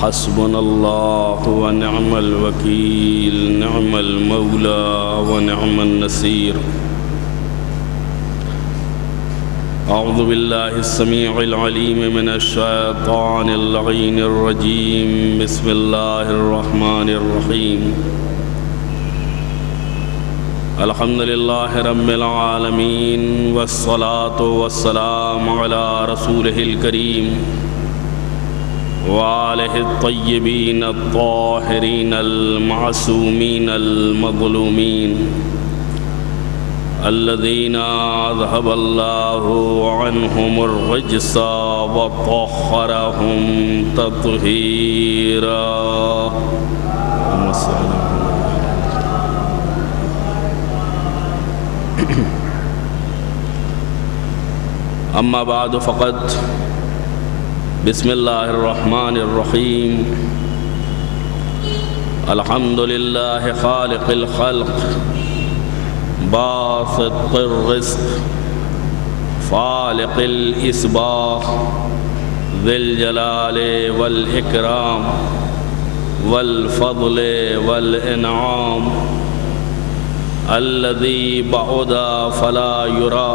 حسبنا الله ونعم الوكيل نعم المولى ونعم النصير أعوذ بالله السميع العليم من الشيطان اللعين الرجيم بسم الله الرحمن الرحيم الحمد لله رب العالمين والصلاة والسلام على رسوله الكريم وآله الطيبين الطاهرين المعصومين المظلومين الذين أذهب الله عنهم الرجس وطهرهم تطهيرا. أما بعد فقد بسم الله الرحمن الرحيم الحمد لله خالق الخلق باسط الرزق فالق الإصباح ذي الجلال والإكرام والفضل والإنعام الذي بعد فلا يرى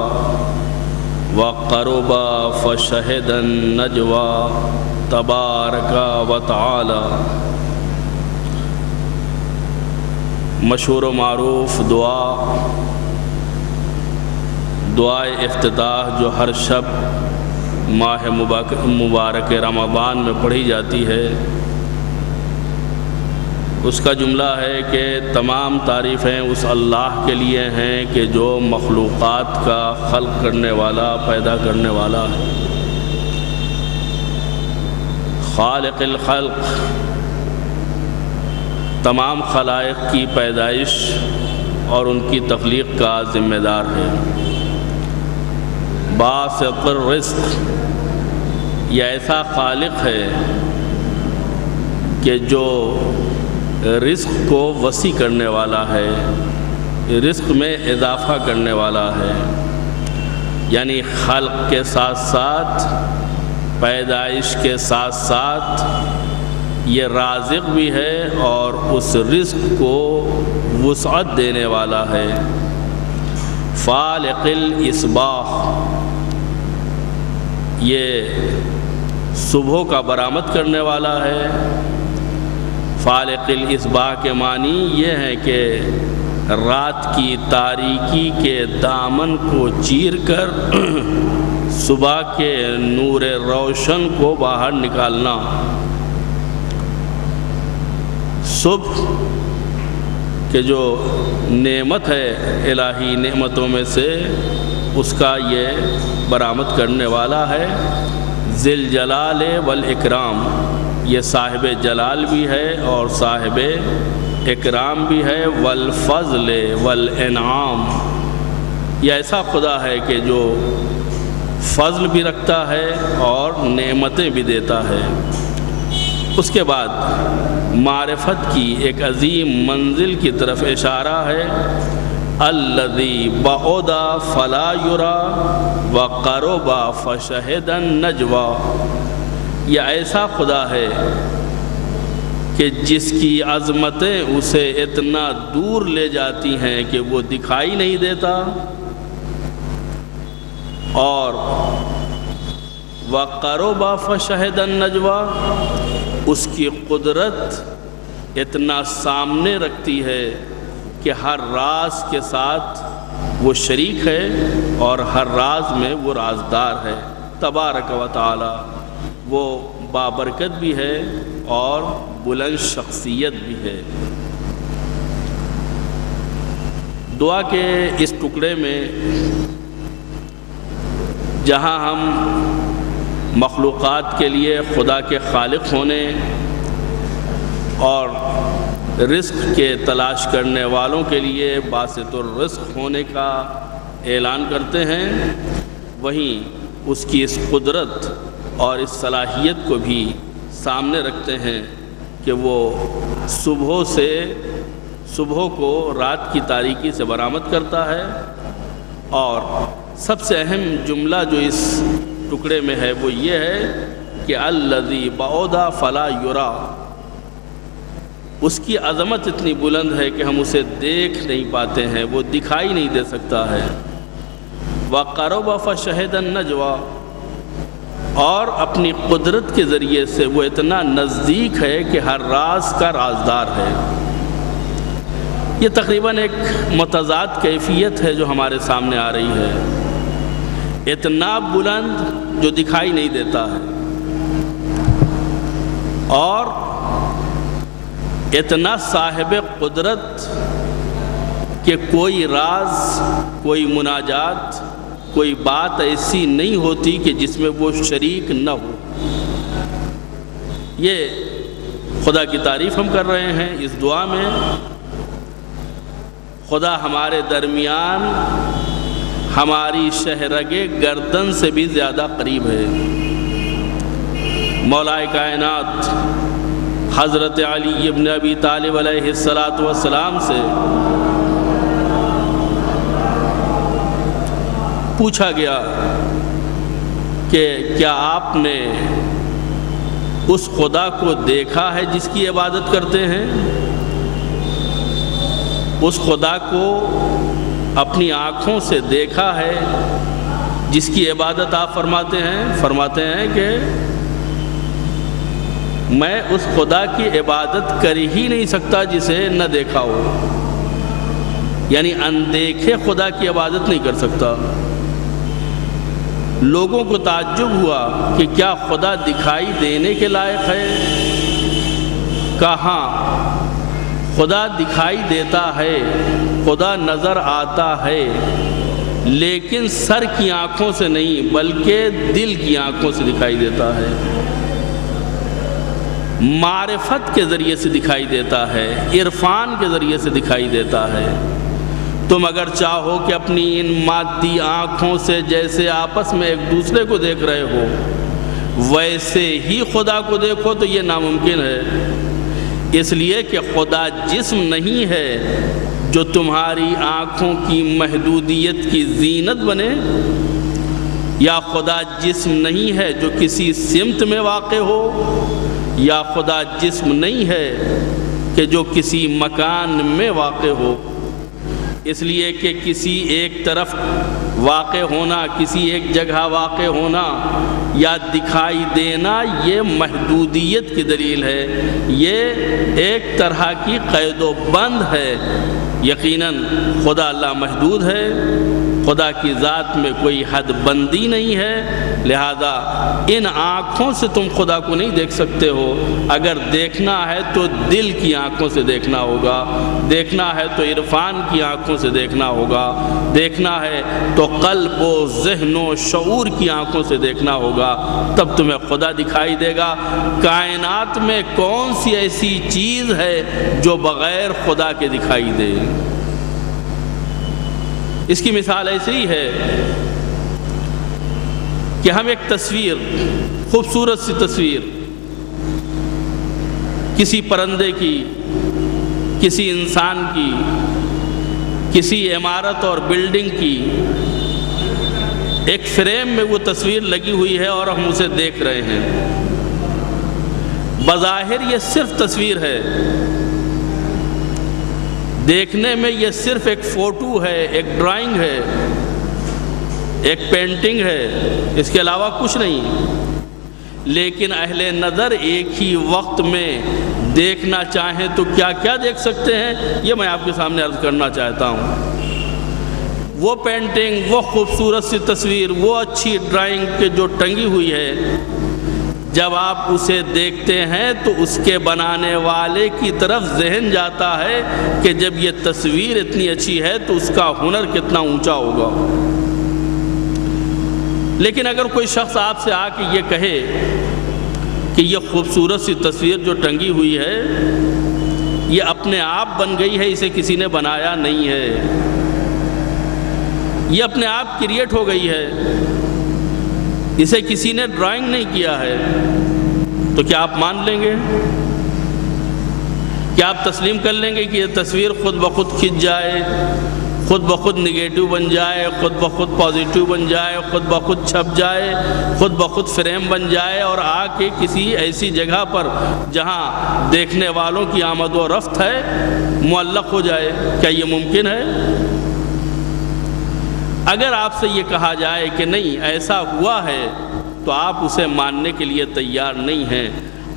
وقرب فشهد النجوى تبارك وتعالى. مشہور و معروف دعائے افتتاح جو ہر شب ماہ مبارک رمضان میں پڑھی جاتی ہے، اس کا جملہ ہے کہ تمام تعریفیں اس اللہ کے لیے ہیں کہ جو مخلوقات کا خلق کرنے والا، پیدا کرنے والا ہے. خالق الخلق تمام خلائق کی پیدائش اور ان کی تخلیق کا ذمہ دار ہے. باسط الرزق یہ ایسا خالق ہے کہ جو رزق کو وسیع کرنے والا ہے، رزق میں اضافہ کرنے والا ہے. یعنی خلق کے ساتھ ساتھ، پیدائش کے ساتھ ساتھ یہ رازق بھی ہے اور اس رزق کو وسعت دینے والا ہے. فالق الاصباح یہ صبح کا برآمد کرنے والا ہے. فالق الاصباح کے معنی یہ ہے کہ رات کی تاریکی کے دامن کو چیر کر صبح کے نور روشن کو باہر نکالنا. صبح کہ جو نعمت ہے الہی نعمتوں میں سے، اس کا یہ برآمد کرنے والا ہے. ذی الجلال والاکرام یہ صاحب جلال بھی ہے اور صاحب اکرام بھی ہے. والفضل والانعام یہ ایسا خدا ہے کہ جو فضل بھی رکھتا ہے اور نعمتیں بھی دیتا ہے. اس کے بعد معرفت کی ایک عظیم منزل کی طرف اشارہ ہے. الذی بعد فلا یری وقرب فشهد النجوى یہ ایسا خدا ہے کہ جس کی عظمتیں اسے اتنا دور لے جاتی ہیں کہ وہ دکھائی نہیں دیتا، اور وقرب فشهد النجوى اس کی قدرت اتنا سامنے رکھتی ہے کہ ہر راز کے ساتھ وہ شریک ہے اور ہر راز میں وہ رازدار ہے. تبارک و تعالی وہ بابرکت بھی ہے اور بلند شخصیت بھی ہے. دعا کے اس ٹکڑے میں جہاں ہم مخلوقات کے لیے خدا کے خالق ہونے اور رزق کے تلاش کرنے والوں کے لیے باسط الرزق ہونے کا اعلان کرتے ہیں، وہیں اس کی اس قدرت اور اس صلاحیت کو بھی سامنے رکھتے ہیں کہ وہ صبح کو رات کی تاریکی سے برآمد کرتا ہے. اور سب سے اہم جملہ جو اس ٹکڑے میں ہے وہ یہ ہے کہ الذی بعدا فلا یرا، اس کی عظمت اتنی بلند ہے کہ ہم اسے دیکھ نہیں پاتے ہیں، وہ دکھائی نہیں دے سکتا ہے۔ وقرب فشہد النجوى، اور اپنی قدرت کے ذریعے سے وہ اتنا نزدیک ہے کہ ہر راز کا رازدار ہے۔ یہ تقریباً ایک متضاد کیفیت ہے جو ہمارے سامنے آ رہی ہے، اتنا بلند جو دکھائی نہیں دیتا ہے، اور اتنا صاحب قدرت کہ کوئی راز، کوئی مناجات، کوئی بات ایسی نہیں ہوتی کہ جس میں وہ شریک نہ ہو۔ یہ خدا کی تعریف ہم کر رہے ہیں اس دعا میں۔ خدا ہمارے درمیان ہماری شہرگ گردن سے بھی زیادہ قریب ہے۔ مولا کائنات حضرت علی ابن ابی طالب علیہ السلام سے پوچھا گیا کہ کیا آپ نے اس خدا کو دیکھا ہے جس کی عبادت کرتے ہیں؟ اس خدا کو اپنی آنکھوں سے دیکھا ہے جس کی عبادت آپ فرماتے ہیں کہ میں اس خدا کی عبادت کر ہی نہیں سکتا جسے نہ دیکھا ہو، یعنی اندیکھے خدا کی عبادت نہیں کر سکتا۔ لوگوں کو تعجب ہوا کہ کیا خدا دکھائی دینے کے لائق ہے؟ کہاں خدا دکھائی دیتا ہے، خدا نظر آتا ہے، لیکن سر کی آنکھوں سے نہیں بلکہ دل کی آنکھوں سے دکھائی دیتا ہے، معرفت کے ذریعے سے دکھائی دیتا ہے، عرفان کے ذریعے سے دکھائی دیتا ہے۔ تم اگر چاہو کہ اپنی ان مادی آنکھوں سے جیسے آپس میں ایک دوسرے کو دیکھ رہے ہو ویسے ہی خدا کو دیکھو تو یہ ناممکن ہے، اس لیے کہ خدا جسم نہیں ہے جو تمہاری آنکھوں کی محدودیت کی زینت بنے، یا خدا جسم نہیں ہے جو کسی سمت میں واقع ہو، یا خدا جسم نہیں ہے کہ جو کسی مکان میں واقع ہو۔ اس لیے کہ کسی ایک طرف واقع ہونا، کسی ایک جگہ واقع ہونا یا دکھائی دینا یہ محدودیت کی دلیل ہے، یہ ایک طرح کی قید و بند ہے۔ یقیناً خدا اللہ محدود ہے، خدا کی ذات میں کوئی حد بندی نہیں ہے، لہذا ان آنکھوں سے تم خدا کو نہیں دیکھ سکتے ہو۔ اگر دیکھنا ہے تو دل کی آنکھوں سے دیکھنا ہوگا، دیکھنا ہے تو عرفان کی آنکھوں سے دیکھنا ہوگا، دیکھنا ہے تو قلب و ذہن و شعور کی آنکھوں سے دیکھنا ہوگا، تب تمہیں خدا دکھائی دے گا۔ کائنات میں کون سی ایسی چیز ہے جو بغیر خدا کے دکھائی دے؟ اس کی مثال ایسی ہی ہے کہ ہم ایک تصویر، خوبصورت سی تصویر کسی پرندے کی، کسی انسان کی، کسی عمارت اور بلڈنگ کی، ایک فریم میں وہ تصویر لگی ہوئی ہے اور ہم اسے دیکھ رہے ہیں۔ بظاہر یہ صرف تصویر ہے، دیکھنے میں یہ صرف ایک فوٹو ہے، ایک ڈرائنگ ہے، ایک پینٹنگ ہے، اس کے علاوہ کچھ نہیں۔ لیکن اہل نظر ایک ہی وقت میں دیکھنا چاہیں تو کیا کیا دیکھ سکتے ہیں، یہ میں آپ کے سامنے عرض کرنا چاہتا ہوں۔ وہ پینٹنگ، وہ خوبصورت سی تصویر، وہ اچھی ڈرائنگ کے جو ٹنگی ہوئی ہے، جب آپ اسے دیکھتے ہیں تو اس کے بنانے والے کی طرف ذہن جاتا ہے کہ جب یہ تصویر اتنی اچھی ہے تو اس کا ہنر کتنا اونچا ہوگا۔ لیکن اگر کوئی شخص آپ سے آ کے یہ کہے کہ یہ خوبصورت سی تصویر جو ٹنگی ہوئی ہے یہ اپنے آپ بن گئی ہے، اسے کسی نے بنایا نہیں ہے، یہ اپنے آپ کریٹ ہو گئی ہے، اسے کسی نے ڈرائنگ نہیں کیا ہے، تو کیا آپ مان لیں گے؟ کیا آپ تسلیم کر لیں گے کہ یہ تصویر خود بخود کھنچ جائے، خود بخود نگیٹو بن جائے، خود بخود پازیٹیو بن جائے، خود بخود چھپ جائے، خود بخود فریم بن جائے اور آ کے کسی ایسی جگہ پر جہاں دیکھنے والوں کی آمد و رفت ہے معلق ہو جائے؟ کیا یہ ممکن ہے؟ اگر آپ سے یہ کہا جائے کہ نہیں ایسا ہوا ہے تو آپ اسے ماننے کے لیے تیار نہیں ہیں۔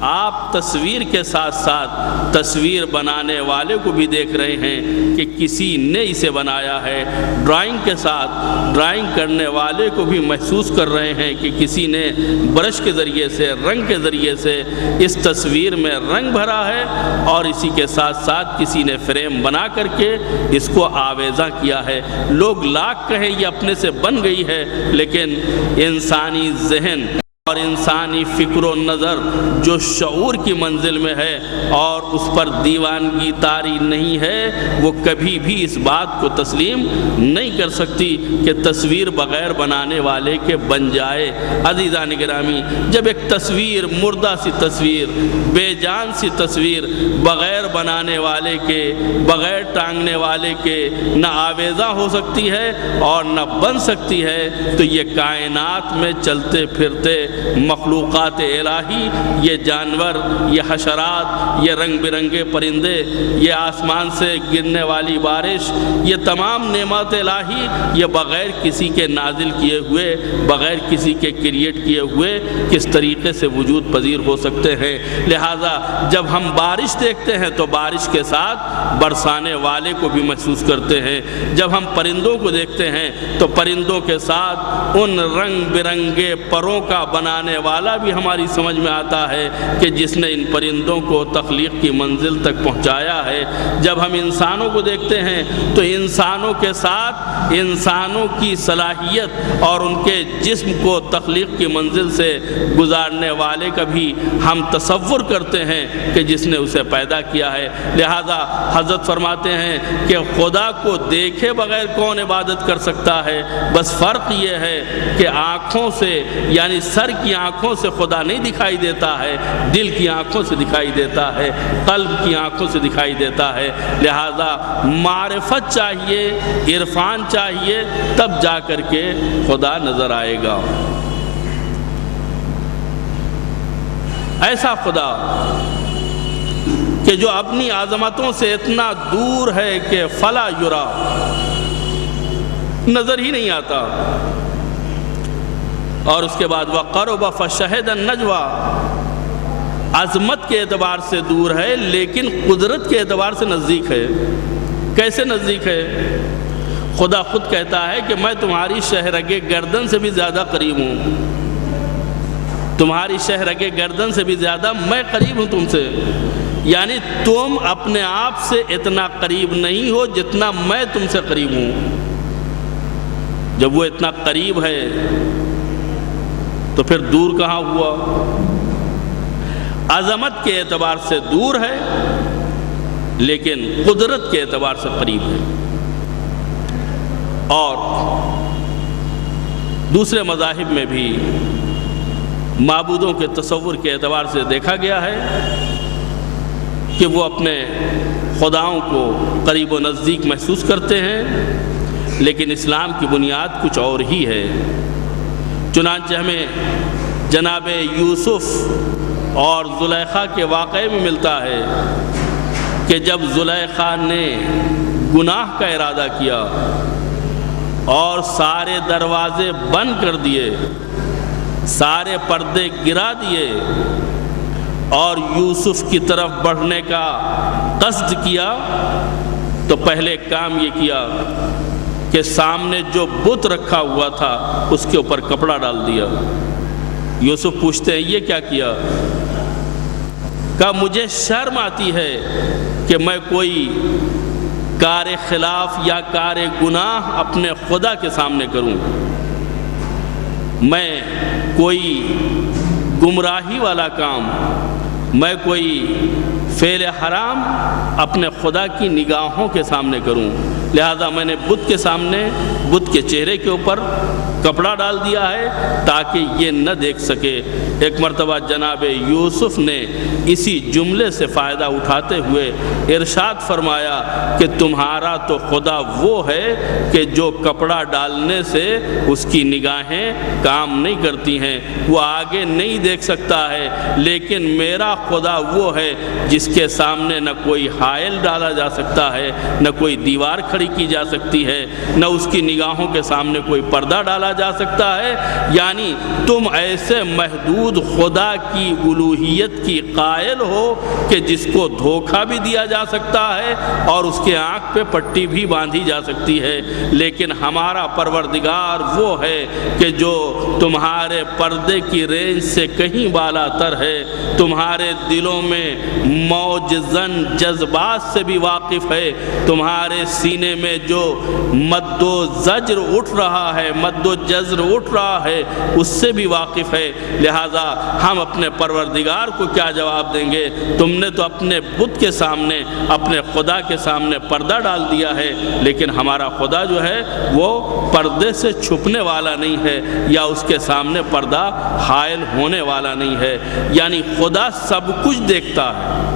آپ تصویر کے ساتھ ساتھ تصویر بنانے والے کو بھی دیکھ رہے ہیں کہ کسی نے اسے بنایا ہے، ڈرائنگ کے ساتھ ڈرائنگ کرنے والے کو بھی محسوس کر رہے ہیں کہ کسی نے برش کے ذریعے سے، رنگ کے ذریعے سے اس تصویر میں رنگ بھرا ہے، اور اسی کے ساتھ ساتھ کسی نے فریم بنا کر کے اس کو آویزاں کیا ہے۔ لوگ لاکھ کہیں یہ اپنے سے بن گئی ہے، لیکن انسانی ذہن اور انسانی فکر و نظر جو شعور کی منزل میں ہے اور اس پر دیوانگی طاری نہیں ہے، وہ کبھی بھی اس بات کو تسلیم نہیں کر سکتی کہ تصویر بغیر بنانے والے کے بن جائے۔ عزیزان گرامی، جب ایک تصویر، مردہ سی تصویر، بے جان سی تصویر بغیر بنانے والے کے، بغیر ٹانگنے والے کے نہ آویزاں ہو سکتی ہے اور نہ بن سکتی ہے، تو یہ کائنات میں چلتے پھرتے مخلوقات الہی، یہ جانور، یہ حشرات، یہ رنگ برنگے پرندے، یہ آسمان سے گرنے والی بارش، یہ تمام نعمت الہی، یہ بغیر کسی کے نازل کیے ہوئے، بغیر کسی کے کریٹ کیے ہوئے کس طریقے سے وجود پذیر ہو سکتے ہیں؟ لہٰذا جب ہم بارش دیکھتے ہیں تو بارش کے ساتھ برسانے والے کو بھی محسوس کرتے ہیں، جب ہم پرندوں کو دیکھتے ہیں تو پرندوں کے ساتھ ان رنگ برنگے پروں کا بنانے والا بھی ہماری سمجھ میں آتا ہے کہ جس نے ان پرندوں کو تخلیق کی منزل تک پہنچایا ہے۔ جب ہم انسانوں کو دیکھتے ہیں تو انسانوں کے ساتھ انسانوں کی صلاحیت اور ان کے جسم کو تخلیق کی منزل سے گزارنے والے کا بھی ہم تصور کرتے ہیں کہ جس نے اسے پیدا کیا ہے۔ لہذا حضرت فرماتے ہیں کہ خدا کو دیکھے بغیر کون عبادت کر سکتا ہے؟ بس فرق یہ ہے کہ آنکھوں سے، یعنی سر کی آنکھوں سے خدا نہیں دکھائی دیتا ہے، دل کی آنکھوں سے دکھائی دیتا ہے، قلب کی آنکھوں سے دکھائی دیتا ہے۔ لہذا معرفت چاہیے، عرفان چاہیے، تب جا کر کے خدا نظر آئے گا۔ ایسا خدا کہ جو اپنی عظمتوں سے اتنا دور ہے کہ فلا یرا، نظر ہی نہیں آتا، اور اس کے بعد وَقَرُبَ فَشَهِدَ النَّجْوَى، عظمت کے اعتبار سے دور ہے لیکن قدرت کے اعتبار سے نزدیک ہے۔ کیسے نزدیک ہے؟ خدا خود کہتا ہے کہ میں تمہاری شہرگ گردن سے بھی زیادہ قریب ہوں، تمہاری شہرگ گردن سے بھی زیادہ میں قریب ہوں تم سے، یعنی تم اپنے آپ سے اتنا قریب نہیں ہو جتنا میں تم سے قریب ہوں۔ جب وہ اتنا قریب ہے تو پھر دور کہاں ہوا؟ عظمت کے اعتبار سے دور ہے لیکن قدرت کے اعتبار سے قریب ہے۔ اور دوسرے مذاہب میں بھی معبودوں کے تصور کے اعتبار سے دیکھا گیا ہے کہ وہ اپنے خداؤں کو قریب و نزدیک محسوس کرتے ہیں، لیکن اسلام کی بنیاد کچھ اور ہی ہے۔ چنانچہ ہمیں جناب یوسف اور زلیخا کے واقعے میں ملتا ہے کہ جب زلیخا نے گناہ کا ارادہ کیا اور سارے دروازے بند کر دیے، سارے پردے گرا دیے اور یوسف کی طرف بڑھنے کا قصد کیا، تو پہلے کام یہ کیا کہ سامنے جو بت رکھا ہوا تھا اس کے اوپر کپڑا ڈال دیا۔ یوسف پوچھتے ہیں یہ کیا کیا؟ کہا مجھے شرم آتی ہے کہ میں کوئی کار خلاف یا کار گناہ اپنے خدا کے سامنے کروں، میں کوئی گمراہی والا کام، میں کوئی فعل حرام اپنے خدا کی نگاہوں کے سامنے کروں، لہذا میں نے بت کے سامنے بت کے چہرے کے اوپر کپڑا ڈال دیا ہے تاکہ یہ نہ دیکھ سکے۔ ایک مرتبہ جناب یوسف نے اسی جملے سے فائدہ اٹھاتے ہوئے ارشاد فرمایا کہ تمہارا تو خدا وہ ہے کہ جو کپڑا ڈالنے سے اس کی نگاہیں کام نہیں کرتی ہیں، وہ آگے نہیں دیکھ سکتا ہے، لیکن میرا خدا وہ ہے جس کے سامنے نہ کوئی حائل ڈالا جا سکتا ہے، نہ کوئی دیوار کھڑی کی جا سکتی ہے، نہ اس کی نگاہوں کے سامنے کوئی پردہ ڈالا جا سکتا ہے۔ یعنی تم ایسے محدود خدا کی الوہیت کی قائل ہو کہ جس کو دھوکہ بھی دیا جا سکتا ہے اور اس کے آنکھ پہ پٹی بھی باندھی جا سکتی ہے، لیکن ہمارا پروردگار وہ ہے کہ جو تمہارے پردے کی رینج سے کہیں بالا تر ہے، تمہارے دلوں میں موجزن جذبات سے بھی واقف ہے، تمہارے سینے میں جو مد و زجر اٹھ رہا ہے، مد و جزر اٹھ رہا ہے، اس سے بھی واقف ہے۔ لہٰذا ہم اپنے پروردگار کو کیا جواب دیں گے؟ تم نے تو اپنے بت کے سامنے، اپنے خدا کے سامنے پردہ ڈال دیا ہے، لیکن ہمارا خدا جو ہے وہ پردے سے چھپنے والا نہیں ہے یا اس کے سامنے پردہ حائل ہونے والا نہیں ہے۔ یعنی خدا سب کچھ دیکھتا ہے،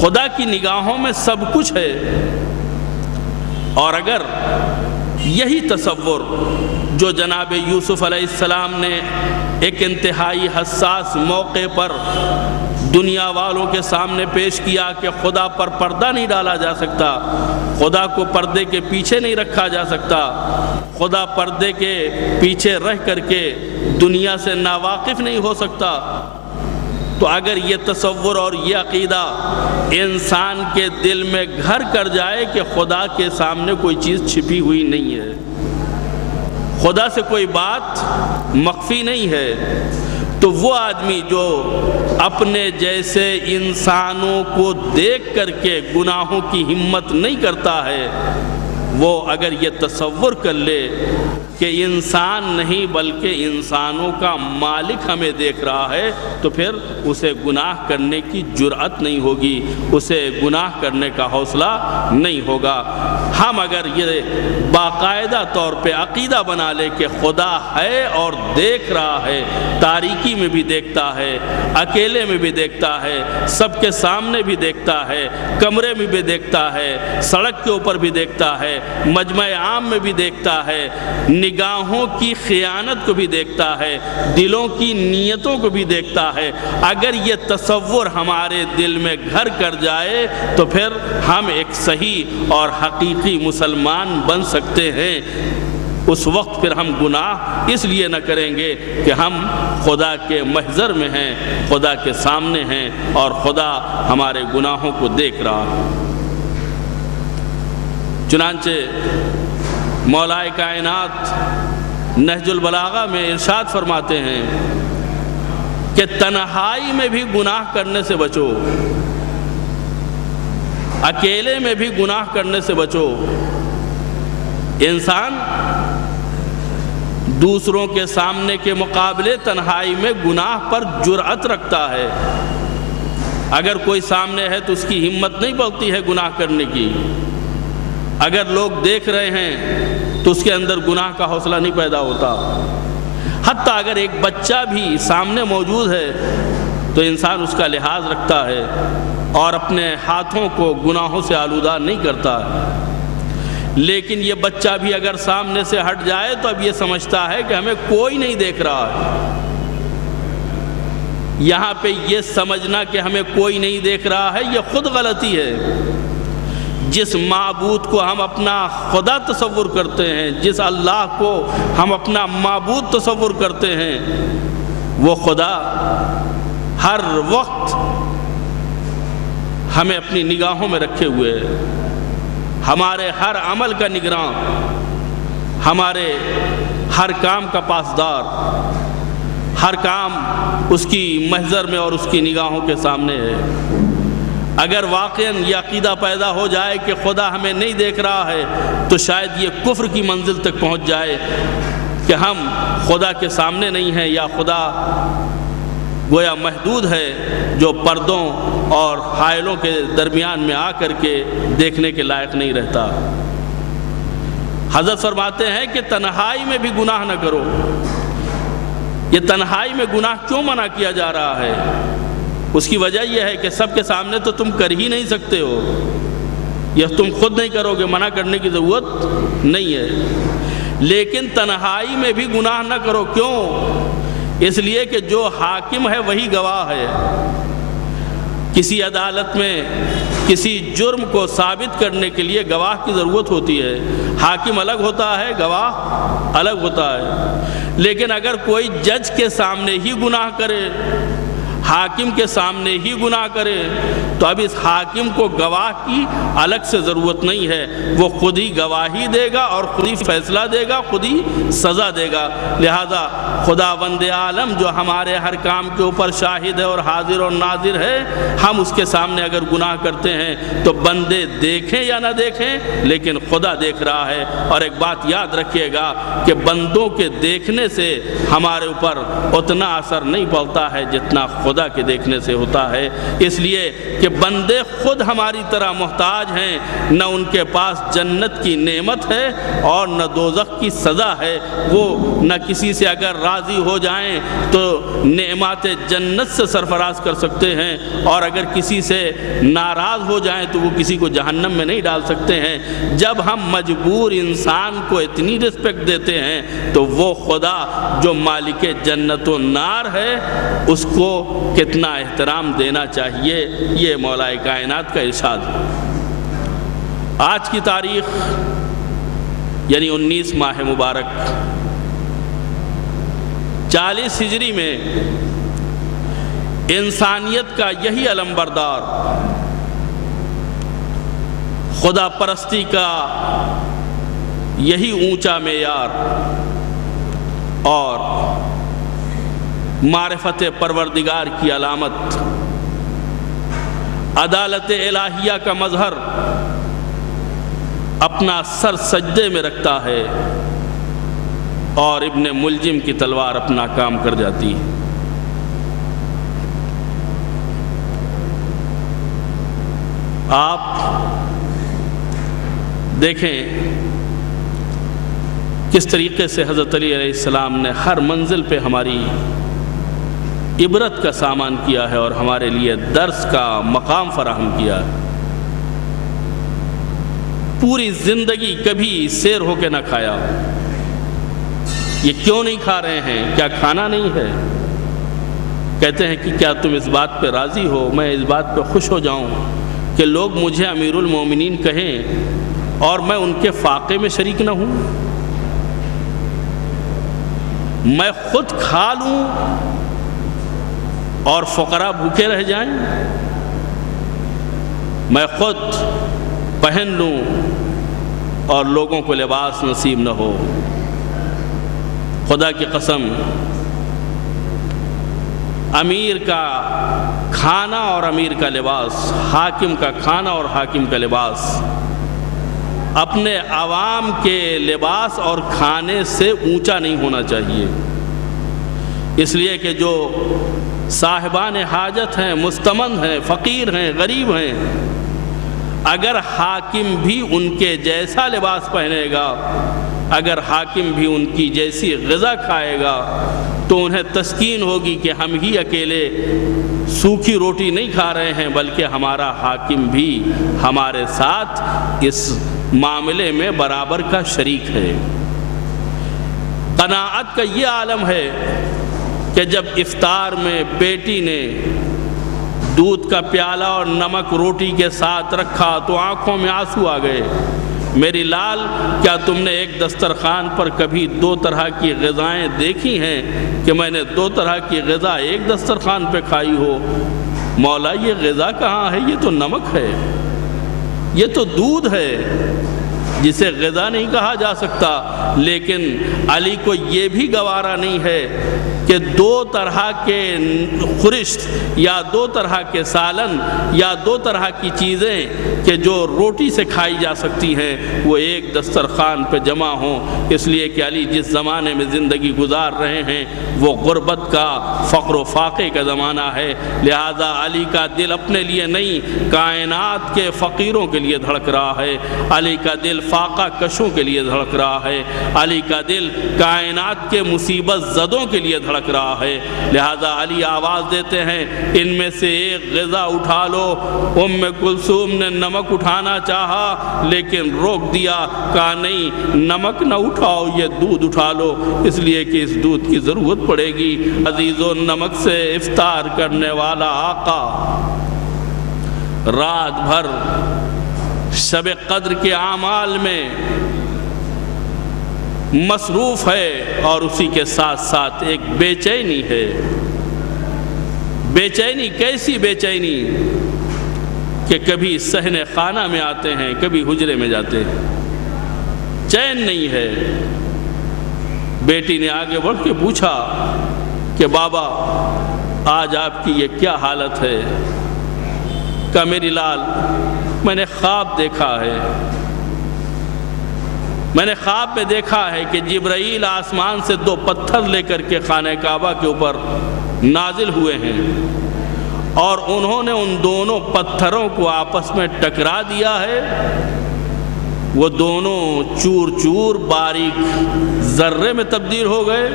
خدا کی نگاہوں میں سب کچھ ہے۔ اور اگر یہی تصور جو جناب یوسف علیہ السلام نے ایک انتہائی حساس موقع پر دنیا والوں کے سامنے پیش کیا کہ خدا پر پردہ نہیں ڈالا جا سکتا، خدا کو پردے کے پیچھے نہیں رکھا جا سکتا، خدا پردے کے پیچھے رہ کر کے دنیا سے ناواقف نہیں ہو سکتا، تو اگر یہ تصور اور یہ عقیدہ انسان کے دل میں گھر کر جائے کہ خدا کے سامنے کوئی چیز چھپی ہوئی نہیں ہے، خدا سے کوئی بات مخفی نہیں ہے، تو وہ آدمی جو اپنے جیسے انسانوں کو دیکھ کر کے گناہوں کی ہمت نہیں کرتا ہے، وہ اگر یہ تصور کر لے کہ انسان نہیں بلکہ انسانوں کا مالک ہمیں دیکھ رہا ہے، تو پھر اسے گناہ کرنے کی جرأت نہیں ہوگی، اسے گناہ کرنے کا حوصلہ نہیں ہوگا۔ ہم اگر یہ باقاعدہ طور پہ عقیدہ بنا لے کہ خدا ہے اور دیکھ رہا ہے، تاریکی میں بھی دیکھتا ہے، اکیلے میں بھی دیکھتا ہے، سب کے سامنے بھی دیکھتا ہے، کمرے میں بھی دیکھتا ہے، سڑک کے اوپر بھی دیکھتا ہے، مجمع عام میں بھی دیکھتا ہے، نگاہوں کی خیانت کو بھی دیکھتا ہے، دلوں کی نیتوں کو بھی دیکھتا ہے، اگر یہ تصور ہمارے دل میں گھر کر جائے تو پھر ہم ایک صحیح اور حقیقی مسلمان بن سکتے ہیں۔ اس وقت پھر ہم گناہ اس لیے نہ کریں گے کہ ہم خدا کے محضر میں ہیں، خدا کے سامنے ہیں اور خدا ہمارے گناہوں کو دیکھ رہا ہے۔ چنانچہ مولا کائنات نہج البلاغہ میں ارشاد فرماتے ہیں کہ تنہائی میں بھی گناہ کرنے سے بچو، اکیلے میں بھی گناہ کرنے سے بچو۔ انسان دوسروں کے سامنے کے مقابلے تنہائی میں گناہ پر جرأت رکھتا ہے، اگر کوئی سامنے ہے تو اس کی ہمت نہیں بڑھتی ہے گناہ کرنے کی، اگر لوگ دیکھ رہے ہیں تو اس کے اندر گناہ کا حوصلہ نہیں پیدا ہوتا، حتیٰ اگر ایک بچہ بھی سامنے موجود ہے تو انسان اس کا لحاظ رکھتا ہے اور اپنے ہاتھوں کو گناہوں سے آلودہ نہیں کرتا ہے۔ لیکن یہ بچہ بھی اگر سامنے سے ہٹ جائے تو اب یہ سمجھتا ہے کہ ہمیں کوئی نہیں دیکھ رہا ہے۔ یہاں پہ یہ سمجھنا کہ ہمیں کوئی نہیں دیکھ رہا ہے یہ خود غلطی ہے۔ جس معبود کو ہم اپنا خدا تصور کرتے ہیں، جس اللہ کو ہم اپنا معبود تصور کرتے ہیں، وہ خدا ہر وقت ہمیں اپنی نگاہوں میں رکھے ہوئے ہے، ہمارے ہر عمل کا نگراں، ہمارے ہر کام کا پاسدار، ہر کام اس کی محضر میں اور اس کی نگاہوں کے سامنے ہے۔ اگر واقعاً یہ عقیدہ پیدا ہو جائے کہ خدا ہمیں نہیں دیکھ رہا ہے تو شاید یہ کفر کی منزل تک پہنچ جائے کہ ہم خدا کے سامنے نہیں ہیں، یا خدا گویا محدود ہے جو پردوں اور حائلوں کے درمیان میں آ کر کے دیکھنے کے لائق نہیں رہتا۔ حضرت فرماتے ہیں کہ تنہائی میں بھی گناہ نہ کرو۔ یہ تنہائی میں گناہ کیوں منع کیا جا رہا ہے؟ اس کی وجہ یہ ہے کہ سب کے سامنے تو تم کر ہی نہیں سکتے ہو، یہ تم خود نہیں کرو گے، منع کرنے کی ضرورت نہیں ہے، لیکن تنہائی میں بھی گناہ نہ کرو۔ کیوں؟ اس لیے کہ جو حاکم ہے وہی گواہ ہے۔ کسی عدالت میں کسی جرم کو ثابت کرنے کے لیے گواہ کی ضرورت ہوتی ہے، حاکم الگ ہوتا ہے، گواہ الگ ہوتا ہے۔ لیکن اگر کوئی جج کے سامنے ہی گناہ کرے، حاکم کے سامنے ہی گناہ کرے، تو اب اس حاکم کو گواہ کی الگ سے ضرورت نہیں ہے، وہ خود ہی گواہی دے گا اور خود ہی فیصلہ دے گا، خود ہی سزا دے گا۔ لہذا خداوند عالم جو ہمارے ہر کام کے اوپر شاہد ہے اور حاضر اور ناظر ہے، ہم اس کے سامنے اگر گناہ کرتے ہیں تو بندے دیکھیں یا نہ دیکھیں لیکن خدا دیکھ رہا ہے۔ اور ایک بات یاد رکھیے گا کہ بندوں کے دیکھنے سے ہمارے اوپر اتنا اثر نہیں پڑتا ہے جتنا خدا کے دیکھنے سے ہوتا ہے، اس لیے کہ بندے خود ہماری طرح محتاج ہیں، نہ ان کے پاس جنت کی نعمت ہے اور نہ دوزخ کی سزا ہے۔ وہ نہ کسی سے اگر راضی ہو جائیں تو نعمات جنت سے سرفراز کر سکتے ہیں، اور اگر کسی سے ناراض ہو جائیں تو وہ کسی کو جہنم میں نہیں ڈال سکتے ہیں۔ جب ہم مجبور انسان کو اتنی رسپیکٹ دیتے ہیں تو وہ خدا جو مالک جنت و نار ہے اس کو کتنا احترام دینا چاہیے، یہ مولا کائنات کا ارشاد ہے۔ آج کی تاریخ یعنی 19 ماہ مبارک 40 ہجری میں انسانیت کا یہی علم بردار، خدا پرستی کا یہی اونچا معیار اور معرفت پروردگار کی علامت، عدالت الہیہ کا مظہر اپنا سر سجدے میں رکھتا ہے اور ابن ملجم کی تلوار اپنا کام کر جاتی ہے۔ آپ دیکھیں کس طریقے سے حضرت علی علیہ السلام نے ہر منزل پہ ہماری عبرت کا سامان کیا ہے اور ہمارے لیے درس کا مقام فراہم کیا ہے۔ پوری زندگی کبھی سیر ہو کے نہ کھایا۔ یہ کیوں نہیں کھا رہے ہیں؟ کیا کھانا نہیں ہے؟ کہتے ہیں کہ کیا تم اس بات پہ راضی ہو؟ میں اس بات پہ خوش ہو جاؤں کہ لوگ مجھے امیر المومنین کہیں اور میں ان کے فاقے میں شریک نہ ہوں، میں خود کھا لوں اور فقراء بھوکے رہ جائیں، میں خود پہن لوں اور لوگوں کو لباس نصیب نہ ہو۔ خدا کی قسم، امیر کا کھانا اور امیر کا لباس، حاکم کا کھانا اور حاکم کا لباس اپنے عوام کے لباس اور کھانے سے اونچا نہیں ہونا چاہیے، اس لیے کہ جو صاحبان حاجت ہیں، مستمند ہیں، فقیر ہیں، غریب ہیں، اگر حاکم بھی ان کے جیسا لباس پہنے گا، اگر حاکم بھی ان کی جیسی غذا کھائے گا تو انہیں تسکین ہوگی کہ ہم ہی اکیلے سوکھی روٹی نہیں کھا رہے ہیں بلکہ ہمارا حاکم بھی ہمارے ساتھ اس معاملے میں برابر کا شریک ہے۔ قناعت کا یہ عالم ہے کہ جب افطار میں بیٹی نے دودھ کا پیالہ اور نمک روٹی کے ساتھ رکھا تو آنکھوں میں آنسو آ گئے۔ میری لال، کیا تم نے ایک دسترخوان پر کبھی 2 طرح کی غذائیں دیکھی ہیں کہ میں نے 2 طرح کی غذا ایک دسترخوان پہ کھائی ہو؟ مولا، یہ غذا کہاں ہے؟ یہ تو نمک ہے، یہ تو دودھ ہے جسے غذا نہیں کہا جا سکتا۔ لیکن علی کو یہ بھی گوارا نہیں ہے کہ دو طرح کے خورشت یا دو طرح کے سالن یا دو طرح کی چیزیں کہ جو روٹی سے کھائی جا سکتی ہیں وہ ایک دسترخوان پہ جمع ہوں، اس لیے کہ علی جس زمانے میں زندگی گزار رہے ہیں وہ غربت کا، فقر و فاقے کا زمانہ ہے، لہذا علی کا دل اپنے لیے نہیں کائنات کے فقیروں کے لیے دھڑک رہا ہے، علی کا دل فاقہ کشوں کے لیے دھڑک رہا ہے، علی کا دل کائنات کے مصیبت زدوں کے لیے دھڑک رہا ہے، لہذا علی آواز دیتے ہیں ان میں سے ایک غذا اٹھا لو۔ ام کلثوم نے نمک اٹھانا چاہا لیکن روک دیا، کہا نہیں نمک نہ اٹھاؤ، یہ دودھ اٹھا لو، اس لیے کہ اس دودھ کی ضرورت پڑے گی۔ عزیزو، نمک سے افطار کرنے والا آقا رات بھر شب قدر کے اعمال میں مصروف ہے اور اسی کے ساتھ ساتھ ایک بے چینی ہے۔ بے چینی کیسی بے چینی کہ کبھی صحن خانہ میں آتے ہیں، کبھی حجرے میں جاتے ہیں، چین نہیں ہے۔ بیٹی نے آگے بڑھ کے پوچھا کہ بابا آج آپ کی یہ کیا حالت ہے؟ کہا میری لال میں نے خواب دیکھا ہے، میں نے خواب میں دیکھا ہے کہ جبرائیل آسمان سے دو پتھر لے کر کے خانہ کعبہ کے اوپر نازل ہوئے ہیں اور انہوں نے ان دونوں پتھروں کو آپس میں ٹکرا دیا ہے، وہ دونوں چور چور باریک ذرے میں تبدیل ہو گئے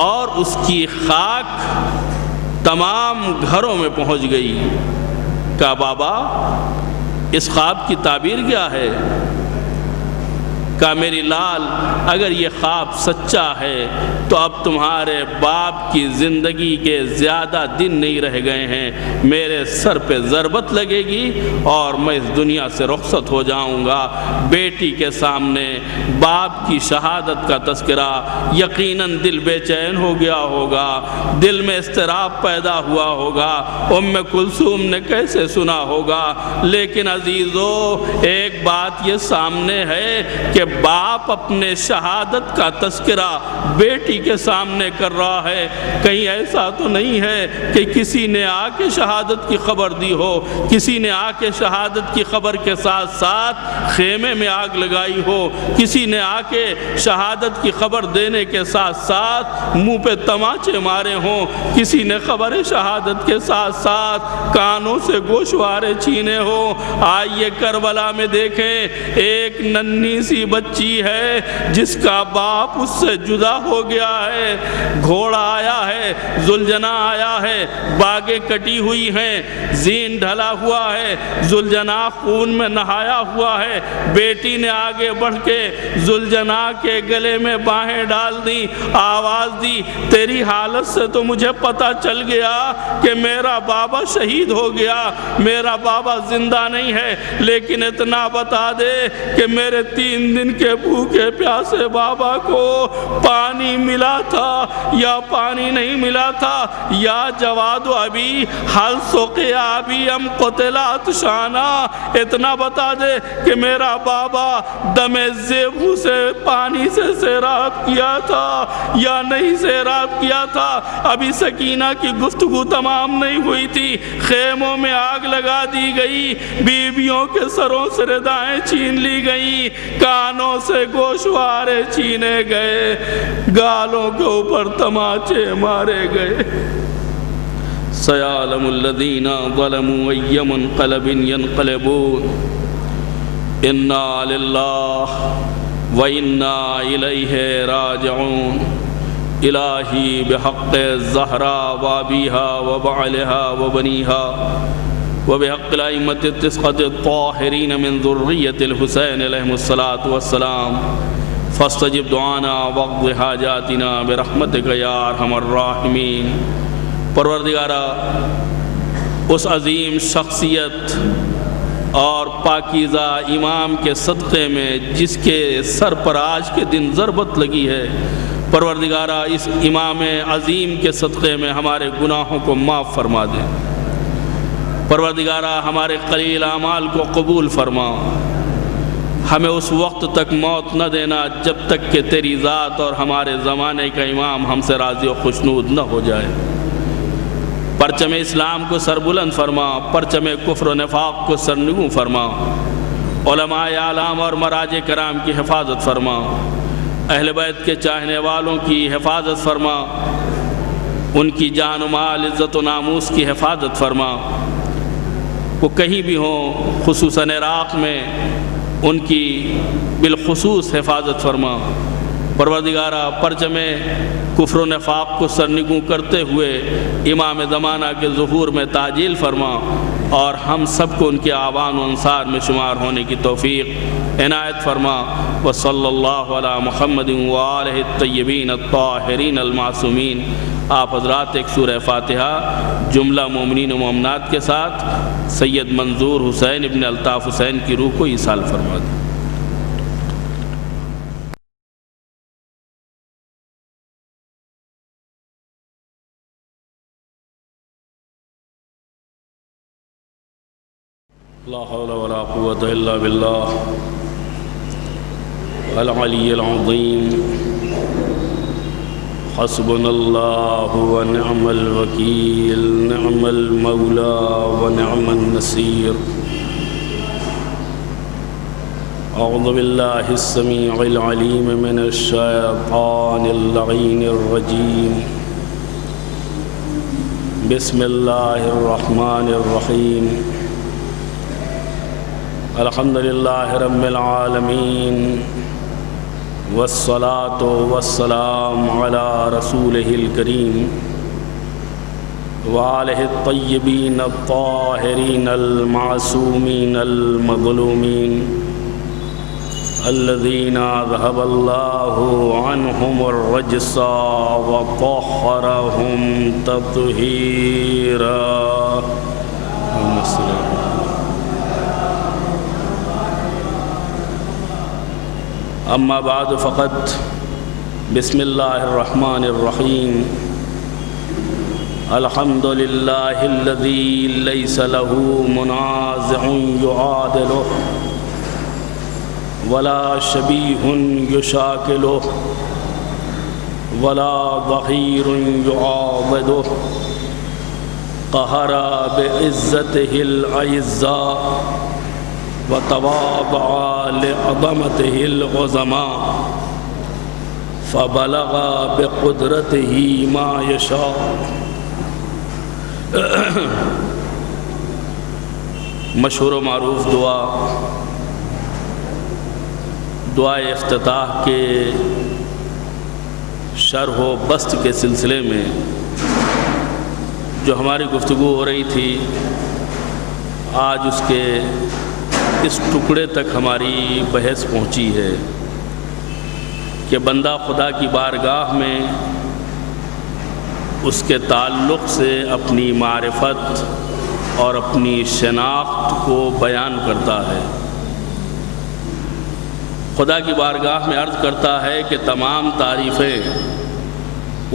اور اس کی خاک تمام گھروں میں پہنچ گئی۔ کہا بابا اس خواب کی تعبیر کیا ہے؟ کہا میری لال اگر یہ خواب سچا ہے تو اب تمہارے باپ کی زندگی کے زیادہ دن نہیں رہ گئے ہیں، میرے سر پہ ضربت لگے گی اور میں اس دنیا سے رخصت ہو جاؤں گا۔ بیٹی کے سامنے باپ کی شہادت کا تذکرہ، یقیناً دل بے چین ہو گیا ہوگا، دل میں اضطراب پیدا ہوا ہوگا، ام کلثوم نے کیسے سنا ہوگا۔ لیکن عزیزو ایک بات یہ سامنے ہے کہ باپ اپنے شہادت کا تذکرہ بیٹی کے سامنے کر رہا ہے، کہیں ایسا تو نہیں ہے کہ کسی نے آ کے شہادت کی خبر دی ہو، کسی نے آ کے شہادت کی خبر کے ساتھ ساتھ خیمے میں آگ لگائی ہو، کسی نے آ کے شہادت کی خبر دینے کے ساتھ ساتھ منہ پہ تماچے مارے ہوں، کسی نے خبر شہادت کے ساتھ ساتھ کانوں سے گوشوارے چھینے ہوں۔ آئیے کربلا میں دیکھیں ایک ننھی سی بچی ہے جس کا باپ اس سے جدا ہو گیا ہے، گھوڑا آیا ہے، ذوالجنا آیا ہے، باغیں کٹی ہوئی ہیں، زین ڈھلا ہوا ہے، ذوالجنا خون میں نہایا ہوا ہے، بیٹی نے آگے بڑھ کے ذوالجنا کے گلے میں باہیں ڈال دی، آواز دی تیری حالت سے تو مجھے پتہ چل گیا کہ میرا بابا شہید ہو گیا، میرا بابا زندہ نہیں ہے، لیکن اتنا بتا دے کہ میرے 3 دن کے بھوکے پیاسے بابا کو پانی ملا تھا یا پانی نہیں ملا تھا۔ یا جواد و ابی حل سقیا ابی ام قتل عطشانا، اتنا بتا دے کہ میرا بابا دم زیبو سے پانی سے سیراب کیا تھا یا نہیں سیراب کیا تھا۔ ابھی سکینہ کی گفتگو تمام نہیں ہوئی تھی، خیموں میں آگ لگا دی گئی، بیویوں کے سروں سے ردائیں چھین لی گئی، کانوں سے گوشوارے چھینے گئے، گالوں کے اوپر تماچے مارے گئے۔ سیعلم الذین ظلموا ای منقلب ینقلبون، انا للہ و انا الیہ راجعون۔ الہی بحق الزہراء و ابیہا و بعلہا و بنیہا وبحق الائمة التسعة الطاہرین من ذریة الحسین علیہ الصلاة والسلام فاستجب دعانا واقض حاجاتنا برحمتک یا ارحم الراحمین۔ پروردگارہ اس عظیم شخصیت اور پاکیزہ امام کے صدقے میں جس کے سر پر آج کے دن ضربت لگی ہے، پروردگارہ اس امام عظیم کے صدقے میں ہمارے گناہوں کو معاف فرما دے، پروردگارہ ہمارے قلیل اعمال کو قبول فرما، ہمیں اس وقت تک موت نہ دینا جب تک کہ تیری ذات اور ہمارے زمانے کا امام ہم سے راضی و خوشنود نہ ہو جائے۔ پرچم اسلام کو سربلند فرما، پرچم کفر و نفاق کو سرنگوں فرما، علماء اعلام اور مراجع کرام کی حفاظت فرما، اہل بیت کے چاہنے والوں کی حفاظت فرما، ان کی جان و مال عزت و ناموس کی حفاظت فرما، وہ کہیں بھی ہوں خصوصاً عراق میں ان کی بالخصوص حفاظت فرما۔ پروردگارہ پرچم کفر و نفاق کو سرنگوں کرتے ہوئے امام زمانہ کے ظہور میں تعجیل فرما، اور ہم سب کو ان کے اعوان و انصار میں شمار ہونے کی توفیق عنایت فرما۔ وصلی اللہ علی محمد وآلہ الطیبین الطاہرین المعصومین۔ آپ حضرات ایک سورہ فاتحہ جملہ مومنین و مومنات کے ساتھ سید منظور حسین ابن الطاف حسین کی روح کو ایصال فرما دیں۔ لا حول ولا قوة إلا بالله العلي العظيم۔ حسبنا الله ونعم الوكيل، نعم المولى ونعم النصير۔ أعوذ بالله السميع العليم من الشيطان اللعين الرجيم۔ بسم الله الرحمن الرحيم۔ الحمد لله رب العالمين، والصلاة والسلام على رسوله الكريم وآله الطيبين الطاهرين المعصومين المظلومين الذين أذهب الله عنهم الرجس وطهرهم تطهيرا۔ اما بعد فقد بسم اللہ الرحمن الرحیم۔ الحمد للہ الذی لیس له منازع یعادلہ ولا شبیہ یشاکلہ ولا ظہیر یعاضدہ، قہر بعزتہ الأعزاء وتواضع لعظمته العظماء، فبلغ بقدرته ما يشاء۔ مشہور و معروف دعائے افتتاح کے شرح و بسط کے سلسلے میں جو ہماری گفتگو ہو رہی تھی، آج اس کے اس ٹکڑے تک ہماری بحث پہنچی ہے کہ بندہ خدا کی بارگاہ میں اس کے تعلق سے اپنی معرفت اور اپنی شناخت کو بیان کرتا ہے۔ خدا کی بارگاہ میں عرض کرتا ہے کہ تمام تعریفیں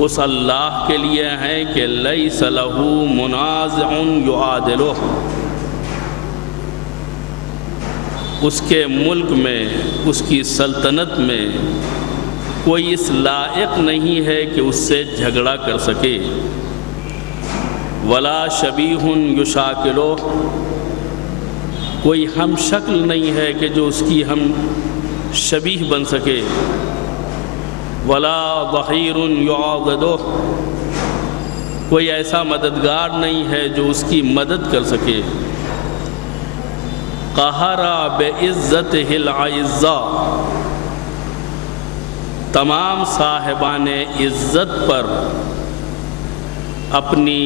اس اللہ کے لیے ہیں کہ لیس لہ منازع یعادلہ، اس کے ملک میں، اس کی سلطنت میں کوئی اس لائق نہیں ہے کہ اس سے جھگڑا کر سکے۔ ولا شبیہ یشاکلہ، کوئی ہم شکل نہیں ہے کہ جو اس کی ہم شبیہ بن سکے۔ ولا ظہیر یعاضدہ، کوئی ایسا مددگار نہیں ہے جو اس کی مدد کر سکے۔ قہر بعزتہ الأعزاء، تمام صاحبان عزت پر اپنی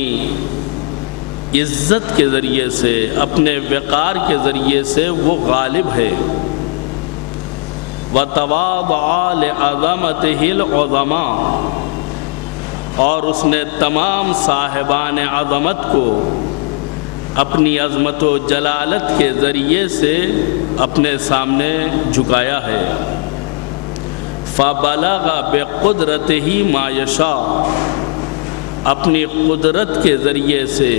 عزت کے ذریعے سے، اپنے وقار کے ذریعے سے وہ غالب ہے۔ وتواضع لعظمتہ العظماء، اور اس نے تمام صاحبان عظمت کو اپنی عظمت و جلالت کے ذریعے سے اپنے سامنے جھکایا ہے۔ فبلغ بقدرتہ ما یشاء، اپنی قدرت کے ذریعے سے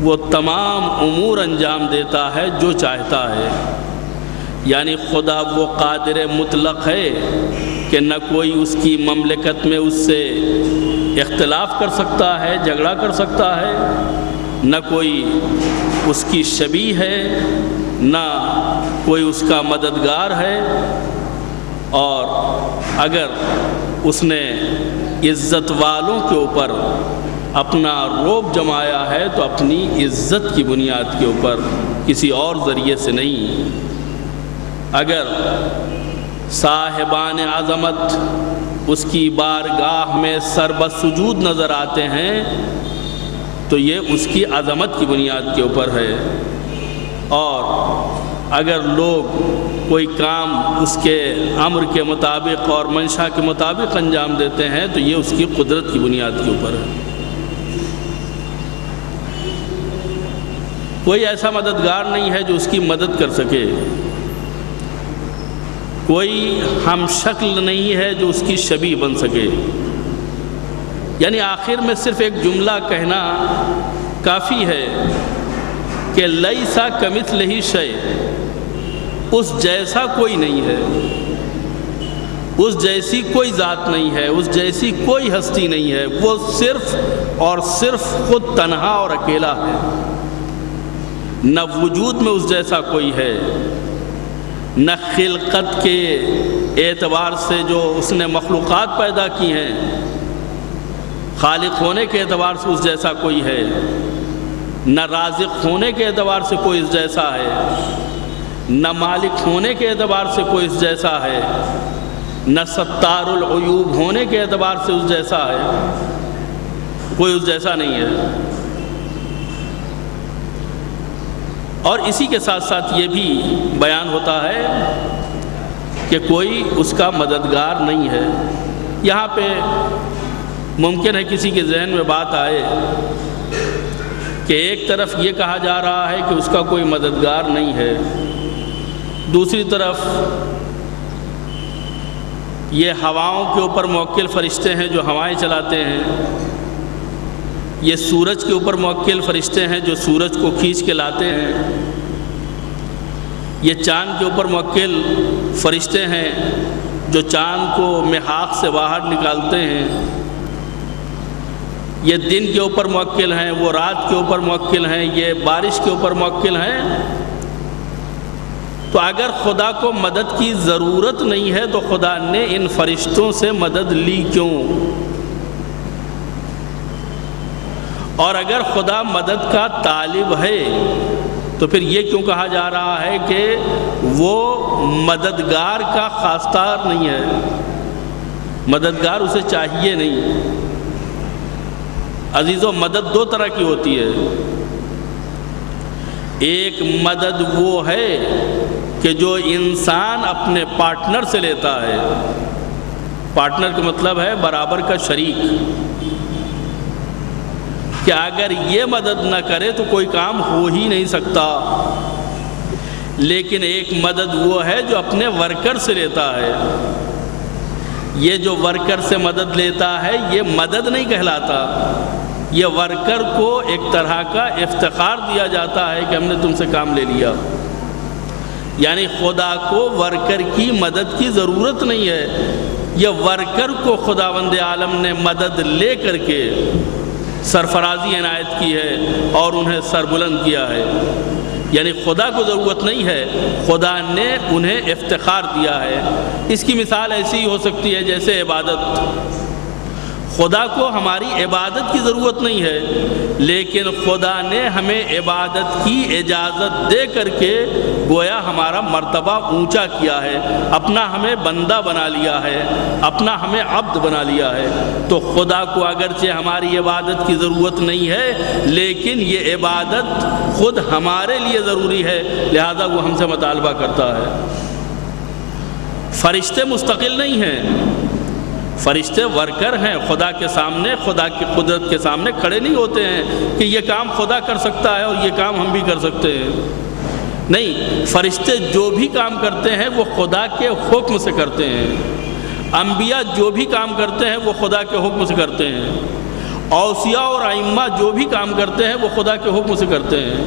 وہ تمام امور انجام دیتا ہے جو چاہتا ہے۔ یعنی خدا وہ قادر مطلق ہے کہ نہ کوئی اس کی مملکت میں اس سے اختلاف کر سکتا ہے، جھگڑا کر سکتا ہے، نہ کوئی اس کی شبیہ ہے، نہ کوئی اس کا مددگار ہے، اور اگر اس نے عزت والوں کے اوپر اپنا رعب جمایا ہے تو اپنی عزت کی بنیاد کے اوپر، کسی اور ذریعے سے نہیں۔ اگر صاحبان عظمت اس کی بارگاہ میں سربسجود نظر آتے ہیں تو یہ اس کی عظمت کی بنیاد کے اوپر ہے، اور اگر لوگ کوئی کام اس کے امر کے مطابق اور منشا کے مطابق انجام دیتے ہیں تو یہ اس کی قدرت کی بنیاد کے اوپر ہے۔ کوئی ایسا مددگار نہیں ہے جو اس کی مدد کر سکے، کوئی ہم شکل نہیں ہے جو اس کی شبیہ بن سکے۔ یعنی آخر میں صرف ایک جملہ کہنا کافی ہے کہ لیسا کمثلہ شیء، اس جیسا کوئی نہیں ہے، اس جیسی کوئی ذات نہیں ہے، اس جیسی کوئی ہستی نہیں ہے، وہ صرف اور صرف خود تنہا اور اکیلا ہے۔ نہ وجود میں اس جیسا کوئی ہے، نہ خلقت کے اعتبار سے جو اس نے مخلوقات پیدا کی ہیں، خالق ہونے کے اعتبار سے اس جیسا کوئی ہے، نہ رازق ہونے کے اعتبار سے کوئی اس جیسا ہے، نہ مالک ہونے کے اعتبار سے کوئی اس جیسا ہے، نہ ستار العیوب ہونے کے اعتبار سے اس جیسا ہے، کوئی اس جیسا نہیں ہے۔ اور اسی کے ساتھ ساتھ یہ بھی بیان ہوتا ہے کہ کوئی اس کا مددگار نہیں ہے۔ یہاں پہ ممکن ہے کسی کے ذہن میں بات آئے کہ ایک طرف یہ کہا جا رہا ہے کہ اس کا کوئی مددگار نہیں ہے، دوسری طرف یہ ہواؤں کے اوپر موکل فرشتے ہیں جو ہوائیں چلاتے ہیں، یہ سورج کے اوپر موکل فرشتے ہیں جو سورج کو کھینچ کے لاتے ہیں، یہ چاند کے اوپر موکل فرشتے ہیں جو چاند کو محاق سے باہر نکالتے ہیں، یہ دن کے اوپر موکل ہیں، وہ رات کے اوپر موکل ہیں، یہ بارش کے اوپر موکل ہیں۔ تو اگر خدا کو مدد کی ضرورت نہیں ہے تو خدا نے ان فرشتوں سے مدد لی کیوں؟ اور اگر خدا مدد کا طالب ہے تو پھر یہ کیوں کہا جا رہا ہے کہ وہ مددگار کا خواستار نہیں ہے، مددگار اسے چاہیے نہیں؟ عزیزو، مدد دو طرح کی ہوتی ہے۔ ایک مدد وہ ہے کہ جو انسان اپنے پارٹنر سے لیتا ہے، پارٹنر کا مطلب ہے برابر کا شریک، کہ اگر یہ مدد نہ کرے تو کوئی کام ہو ہی نہیں سکتا۔ لیکن ایک مدد وہ ہے جو اپنے ورکر سے لیتا ہے۔ یہ جو ورکر سے مدد لیتا ہے یہ مدد نہیں کہلاتا، یہ ورکر کو ایک طرح کا افتخار دیا جاتا ہے کہ ہم نے تم سے کام لے لیا۔ یعنی خدا کو ورکر کی مدد کی ضرورت نہیں ہے، یہ ورکر کو خداوند عالم نے مدد لے کر کے سرفرازی عنایت کی ہے اور انہیں سربلند کیا ہے۔ یعنی خدا کو ضرورت نہیں ہے، خدا نے انہیں افتخار دیا ہے۔ اس کی مثال ایسی ہی ہو سکتی ہے جیسے عبادت۔ خدا کو ہماری عبادت کی ضرورت نہیں ہے، لیکن خدا نے ہمیں عبادت کی اجازت دے کر کے گویا ہمارا مرتبہ اونچا کیا ہے، اپنا ہمیں بندہ بنا لیا ہے، اپنا ہمیں عبد بنا لیا ہے۔ تو خدا کو اگرچہ ہماری عبادت کی ضرورت نہیں ہے، لیکن یہ عبادت خود ہمارے لیے ضروری ہے، لہذا وہ ہم سے مطالبہ کرتا ہے۔ فرشتے مستقل نہیں ہیں، فرشتے ورکر ہیں، خدا کے سامنے، خدا کی قدرت کے سامنے کھڑے نہیں ہوتے ہیں کہ یہ کام خدا کر سکتا ہے اور یہ کام ہم بھی کر سکتے ہیں۔ نہیں، فرشتے جو بھی کام کرتے ہیں وہ خدا کے حکم سے کرتے ہیں۔ انبیاء جو بھی کام کرتے ہیں وہ خدا کے حکم سے کرتے ہیں۔ اوصیاء اور ائمہ جو بھی کام کرتے ہیں وہ خدا کے حکم سے کرتے ہیں۔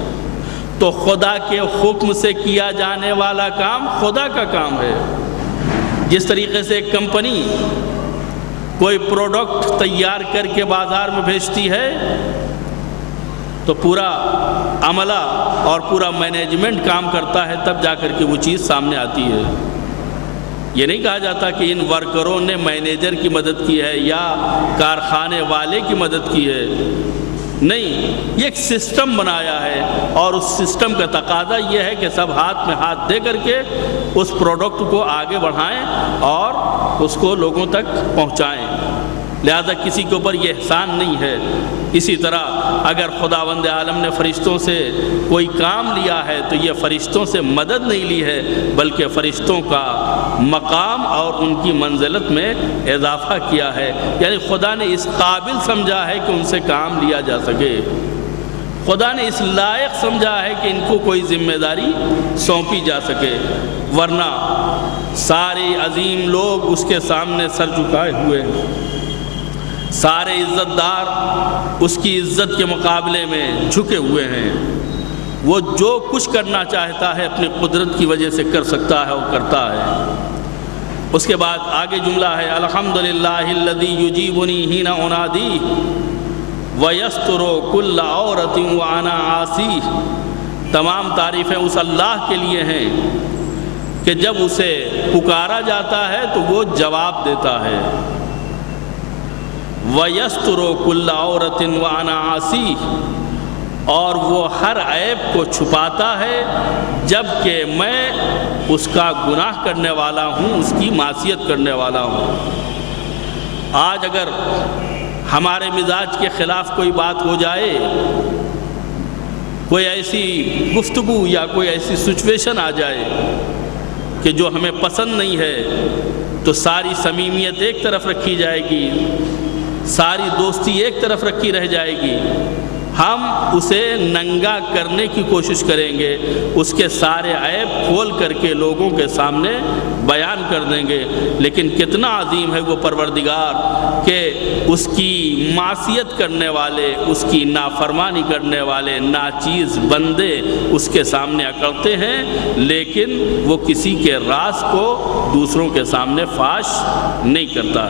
تو خدا کے حکم سے کیا جانے والا کام خدا کا کام ہے۔ جس طریقے سے ایک کمپنی کوئی پروڈکٹ تیار کر کے بازار میں بھیجتی ہے تو پورا عملہ اور پورا مینجمنٹ کام کرتا ہے، تب جا کر کے وہ چیز سامنے آتی ہے۔ یہ نہیں کہا جاتا کہ ان ورکروں نے مینیجر کی مدد کی ہے یا کارخانے والے کی مدد کی ہے، نہیں، یہ ایک سسٹم بنایا ہے، اور اس سسٹم کا تقاضا یہ ہے کہ سب ہاتھ میں ہاتھ دے کر کے اس پروڈکٹ کو آگے بڑھائیں اور اس کو لوگوں تک پہنچائیں۔ لہذا کسی کے اوپر یہ احسان نہیں ہے۔ اسی طرح اگر خداوند عالم نے فرشتوں سے کوئی کام لیا ہے تو یہ فرشتوں سے مدد نہیں لی ہے، بلکہ فرشتوں کا مقام اور ان کی منزلت میں اضافہ کیا ہے، یعنی خدا نے اس قابل سمجھا ہے کہ ان سے کام لیا جا سکے، خدا نے اس لائق سمجھا ہے کہ ان کو کوئی ذمہ داری سونپی جا سکے، ورنہ سارے عظیم لوگ اس کے سامنے سر جھکائے ہوئے ہیں، سارے عزت دار اس کی عزت کے مقابلے میں جھکے ہوئے ہیں۔ وہ جو کچھ کرنا چاہتا ہے اپنی قدرت کی وجہ سے کر سکتا ہے اور کرتا ہے۔ اس کے بعد آگے جملہ ہے الحمدللہ الذی یجیبنی حین انادی ویستر کل عورت وانا عاصی۔ تمام تعریفیں اس اللہ کے لیے ہیں کہ جب اسے پکارا جاتا ہے تو وہ جواب دیتا ہے۔ وَيَسْتُرُ كُلَّ عَوْرَةٍ وَأَنَا عَاصِيهُ، اور وہ ہر عیب کو چھپاتا ہے جب کہ میں اس کا گناہ کرنے والا ہوں، اس کی معصیت کرنے والا ہوں۔ آج اگر ہمارے مزاج کے خلاف کوئی بات ہو جائے، کوئی ایسی گفتگو یا کوئی ایسی سچویشن آ جائے کہ جو ہمیں پسند نہیں ہے، تو ساری صمیمیت ایک طرف رکھی جائے گی، ساری دوستی ایک طرف رکھی رہ جائے گی، ہم اسے ننگا کرنے کی کوشش کریں گے، اس کے سارے عیب کھول کر کے لوگوں کے سامنے بیان کر دیں گے۔ لیکن کتنا عظیم ہے وہ پروردگار کہ اس کی معصیت کرنے والے، اس کی نافرمانی کرنے والے ناچیز بندے اس کے سامنے اکڑتے ہیں، لیکن وہ کسی کے راز کو دوسروں کے سامنے فاش نہیں کرتا۔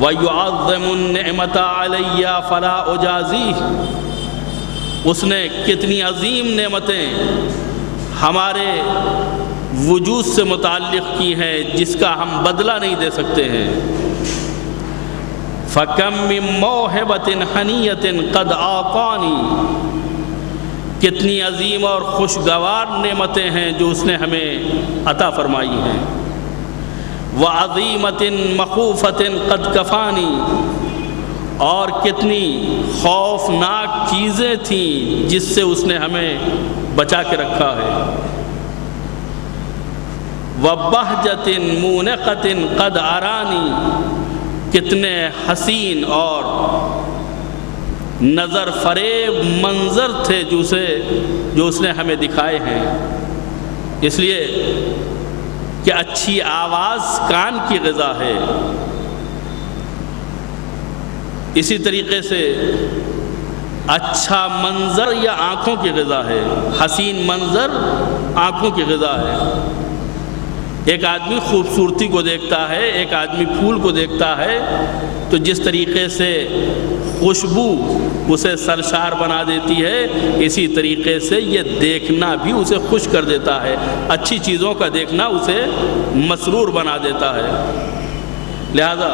وَيُعَظِّمُ النِّعْمَةَ عَلَيَّ فَلَا أُجَازِيهُ، اس نے کتنی عظیم نعمتیں ہمارے وجود سے متعلق کی ہیں جس کا ہم بدلہ نہیں دے سکتے ہیں۔ فَكَمْ مِن مَوْهِبَةٍ حَنِيَّةٍ قَدْ أَعْطَانِي، کتنی عظیم اور خوشگوار نعمتیں ہیں جو اس نے ہمیں عطا فرمائی ہیں۔ وَعَظِيمَةٍ مَخُوفَةٍ قَدْ كَفَانِي، اور کتنی خوفناک چیزیں تھیں جس سے اس نے ہمیں بچا کے رکھا ہے۔ وَبَهْجَةٍ مُونِقَةٍ قَدْ أَرَانِي، کتنے حسین اور نظر فریب منظر تھے جو اس نے ہمیں دکھائے ہیں۔ اس لیے کہ اچھی آواز کان کی غذا ہے، اسی طریقے سے اچھا منظر یا آنکھوں کی غذا ہے، حسین منظر آنکھوں کی غذا ہے۔ ایک آدمی خوبصورتی کو دیکھتا ہے، ایک آدمی پھول کو دیکھتا ہے تو جس طریقے سے خوشبو اسے سرشار بنا دیتی ہے، اسی طریقے سے یہ دیکھنا بھی اسے خوش کر دیتا ہے، اچھی چیزوں کا دیکھنا اسے مسرور بنا دیتا ہے۔ لہذا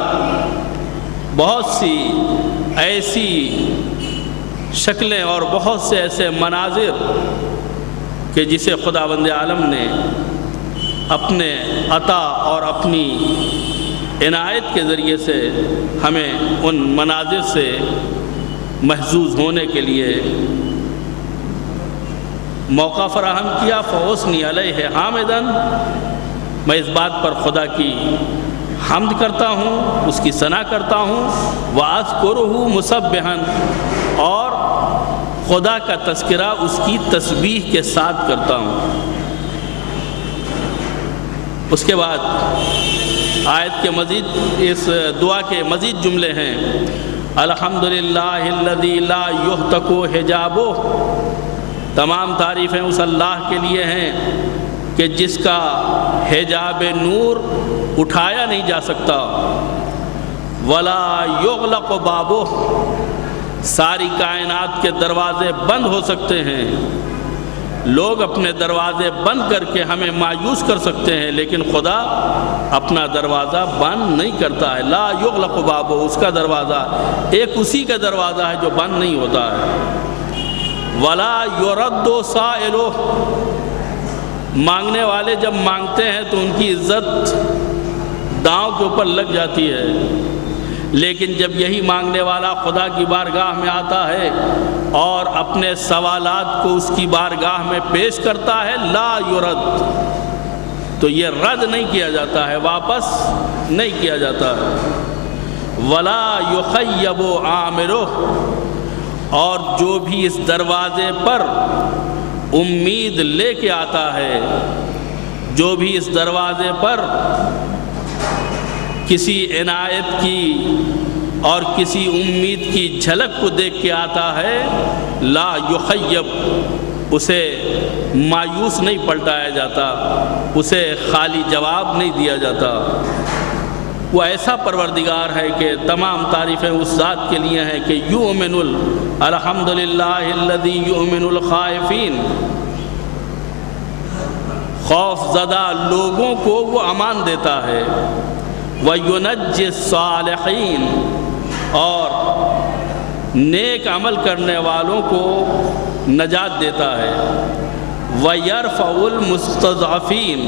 بہت سی ایسی شکلیں اور بہت سے ایسے مناظر کہ جسے خداوند عالم نے اپنے عطا اور اپنی عنایت کے ذریعے سے ہمیں ان مناظر سے محظوظ ہونے کے لیے موقع فراہم کیا۔ فَحُسْنِي عَلَيْهِ حَامِدًا، میں اس بات پر خدا کی حمد کرتا ہوں، اس کی ثنا کرتا ہوں۔ وَأَذْكُرُهُ مُسَبِّحًا، اور خدا کا تذکرہ اس کی تسبیح کے ساتھ کرتا ہوں۔ اس کے بعد آیت کے مزید، اس دعا کے مزید جملے ہیں الحمدللہ الذی لا یہتک حجابہ تمام تعریفیں اس اللہ کے لیے ہیں کہ جس کا حجاب نور اٹھایا نہیں جا سکتا، ولا یغلق بابہ، ساری کائنات کے دروازے بند ہو سکتے ہیں، لوگ اپنے دروازے بند کر کے ہمیں مایوس کر سکتے ہیں، لیکن خدا اپنا دروازہ بند نہیں کرتا ہے۔ لا یغلق بابہ، اس کا دروازہ ایک اسی کا دروازہ ہے جو بند نہیں ہوتا ہے۔ ولا یرد سائلہ، مانگنے والے جب مانگتے ہیں تو ان کی عزت داؤں کے اوپر لگ جاتی ہے، لیکن جب یہی مانگنے والا خدا کی بارگاہ میں آتا ہے اور اپنے سوالات کو اس کی بارگاہ میں پیش کرتا ہے، لا یرد، تو یہ رد نہیں کیا جاتا ہے، واپس نہیں کیا جاتا ہے۔ ولا یخیب عامرہ، اور جو بھی اس دروازے پر امید لے کے آتا ہے، جو بھی اس دروازے پر کسی عنایت کی اور کسی امید کی جھلک کو دیکھ کے آتا ہے، لا یخیب، اسے مایوس نہیں پلٹایا جاتا، اسے خالی جواب نہیں دیا جاتا۔ وہ ایسا پروردگار ہے کہ تمام تعریفیں اس ذات کے لیے ہیں کہ یؤمن الحمدللہ الذی یؤمن الخائفین، خوف زدہ لوگوں کو وہ امان دیتا ہے، وَيُنَجِّ الصَّالِحِينَ، اور نیک عمل کرنے والوں کو نجات دیتا ہے، وَيَرْفَعُ الْمُسْتَضْعَفِينَ،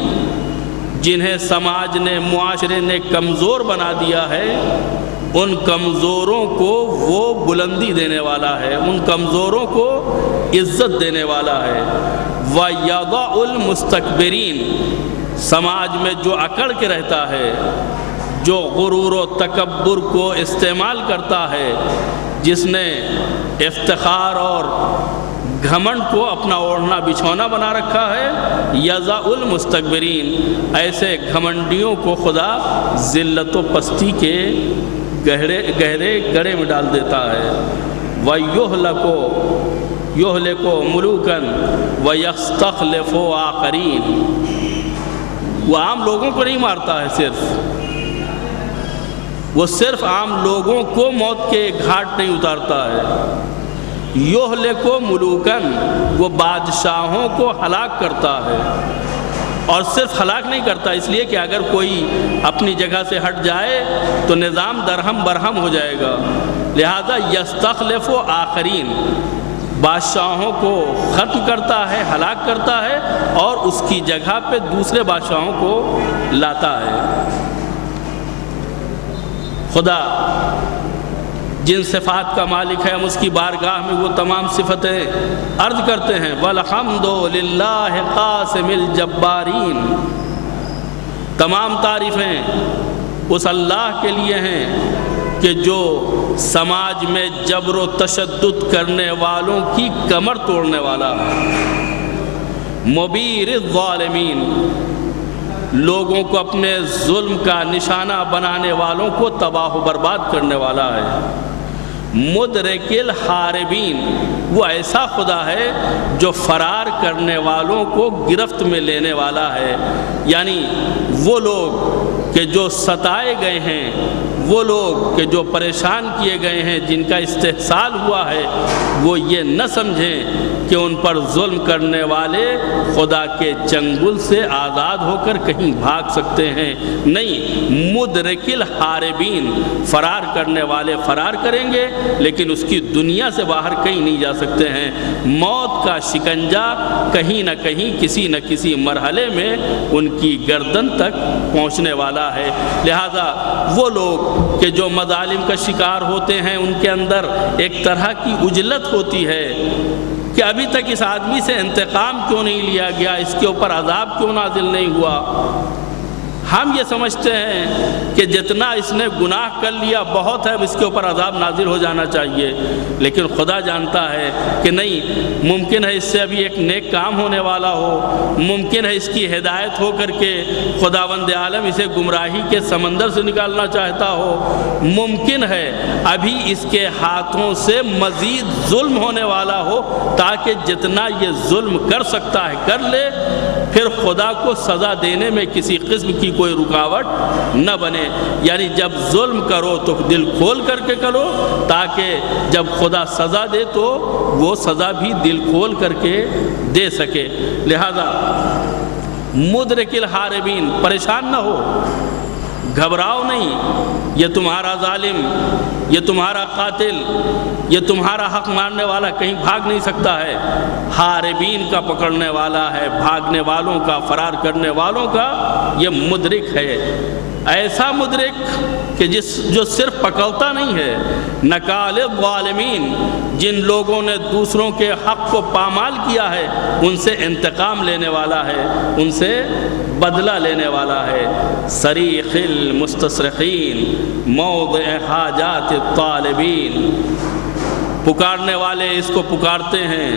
جنہیں سماج نے، معاشرے نے کمزور بنا دیا ہے، ان کمزوروں کو وہ بلندی دینے والا ہے، ان کمزوروں کو عزت دینے والا ہے۔ وَيَضَعُ الْمُسْتَكْبِرِينَ، سماج میں جو اکڑ کے رہتا ہے، جو غرور و تکبر کو استعمال کرتا ہے، جس نے افتخار اور گھمنڈ کو اپنا اوڑھنا بچھونا بنا رکھا ہے، یضع المستکبرین، ایسے گھمنڈیوں کو خدا ذلت و پستی کے گہرے گڑھے میں ڈال دیتا ہے۔ وَيُهْلِكُ مُلُوكًا وَيَسْتَخْلِفُ آخَرِينَ، وہ عام لوگوں کو نہیں مارتا ہے، وہ صرف عام لوگوں کو موت کے گھاٹ نہیں اتارتا ہے۔ یہلک ملوکن، وہ بادشاہوں کو ہلاک کرتا ہے، اور صرف ہلاک نہیں کرتا اس لیے کہ اگر کوئی اپنی جگہ سے ہٹ جائے تو نظام درہم برہم ہو جائے گا، لہذا یستخلف آخرین، بادشاہوں کو ختم کرتا ہے، ہلاک کرتا ہے، اور اس کی جگہ پہ دوسرے بادشاہوں کو لاتا ہے۔ خدا جن صفات کا مالک ہے، ہم اس کی بارگاہ میں وہ تمام صفتیں عرض کرتے ہیں۔ وَالْحَمْدُ لِلَّهِ قَاسِمِ الْجَبَّارِينَ، تمام تعریفیں اس اللہ کے لیے ہیں کہ جو سماج میں جبر و تشدد کرنے والوں کی کمر توڑنے والا ہے۔ مبیر الظالمین، لوگوں کو اپنے ظلم کا نشانہ بنانے والوں کو تباہ و برباد کرنے والا ہے۔ مدرک الحاربین، وہ ایسا خدا ہے جو فرار کرنے والوں کو گرفت میں لینے والا ہے، یعنی وہ لوگ کہ جو ستائے گئے ہیں، وہ لوگ کہ جو پریشان کیے گئے ہیں، جن کا استحصال ہوا ہے، وہ یہ نہ سمجھیں کہ ان پر ظلم کرنے والے خدا کے چنگل سے آزاد ہو کر کہیں بھاگ سکتے ہیں، نہیں، مدرک الحاربین، فرار کرنے والے فرار کریں گے لیکن اس کی دنیا سے باہر کہیں نہیں جا سکتے ہیں۔ موت کا شکنجہ کہیں نہ کہیں کسی نہ کسی مرحلے میں ان کی گردن تک پہنچنے والا ہے، لہذا وہ لوگ کہ جو مظالم کا شکار ہوتے ہیں، ان کے اندر ایک طرح کی عجلت ہوتی ہے کہ ابھی تک اس آدمی سے انتقام کیوں نہیں لیا گیا، اس کے اوپر عذاب کیوں نازل نہیں ہوا۔ ہم یہ سمجھتے ہیں کہ جتنا اس نے گناہ کر لیا بہت ہے، اب اس کے اوپر عذاب نازل ہو جانا چاہیے، لیکن خدا جانتا ہے کہ نہیں، ممکن ہے اس سے ابھی ایک نیک کام ہونے والا ہو، ممکن ہے اس کی ہدایت ہو کر کے خداوند عالم اسے گمراہی کے سمندر سے نکالنا چاہتا ہو، ممکن ہے ابھی اس کے ہاتھوں سے مزید ظلم ہونے والا ہو تاکہ جتنا یہ ظلم کر سکتا ہے کر لے، پھر خدا کو سزا دینے میں کسی قسم کی کوئی رکاوٹ نہ بنے۔ یعنی جب ظلم کرو تو دل کھول کر کے کرو، تاکہ جب خدا سزا دے تو وہ سزا بھی دل کھول کر کے دے سکے۔ لہذا مدرک الحاربین، پریشان نہ ہو، گھبراؤ نہیں، یہ تمہارا ظالم، یہ تمہارا قاتل، یہ تمہارا حق ماننے والا کہیں بھاگ نہیں سکتا ہے، حاربین کا پکڑنے والا ہے، بھاگنے والوں کا، فرار کرنے والوں کا یہ مدرک ہے، ایسا مدرک کہ جو صرف پکڑتا نہیں ہے، نکال الظالمین، جن لوگوں نے دوسروں کے حق کو پامال کیا ہے ان سے انتقام لینے والا ہے، ان سے بدلہ لینے والا ہے۔ صریخ المستصرخین موضع حاجات الطالبین، پکارنے والے اس کو پکارتے ہیں،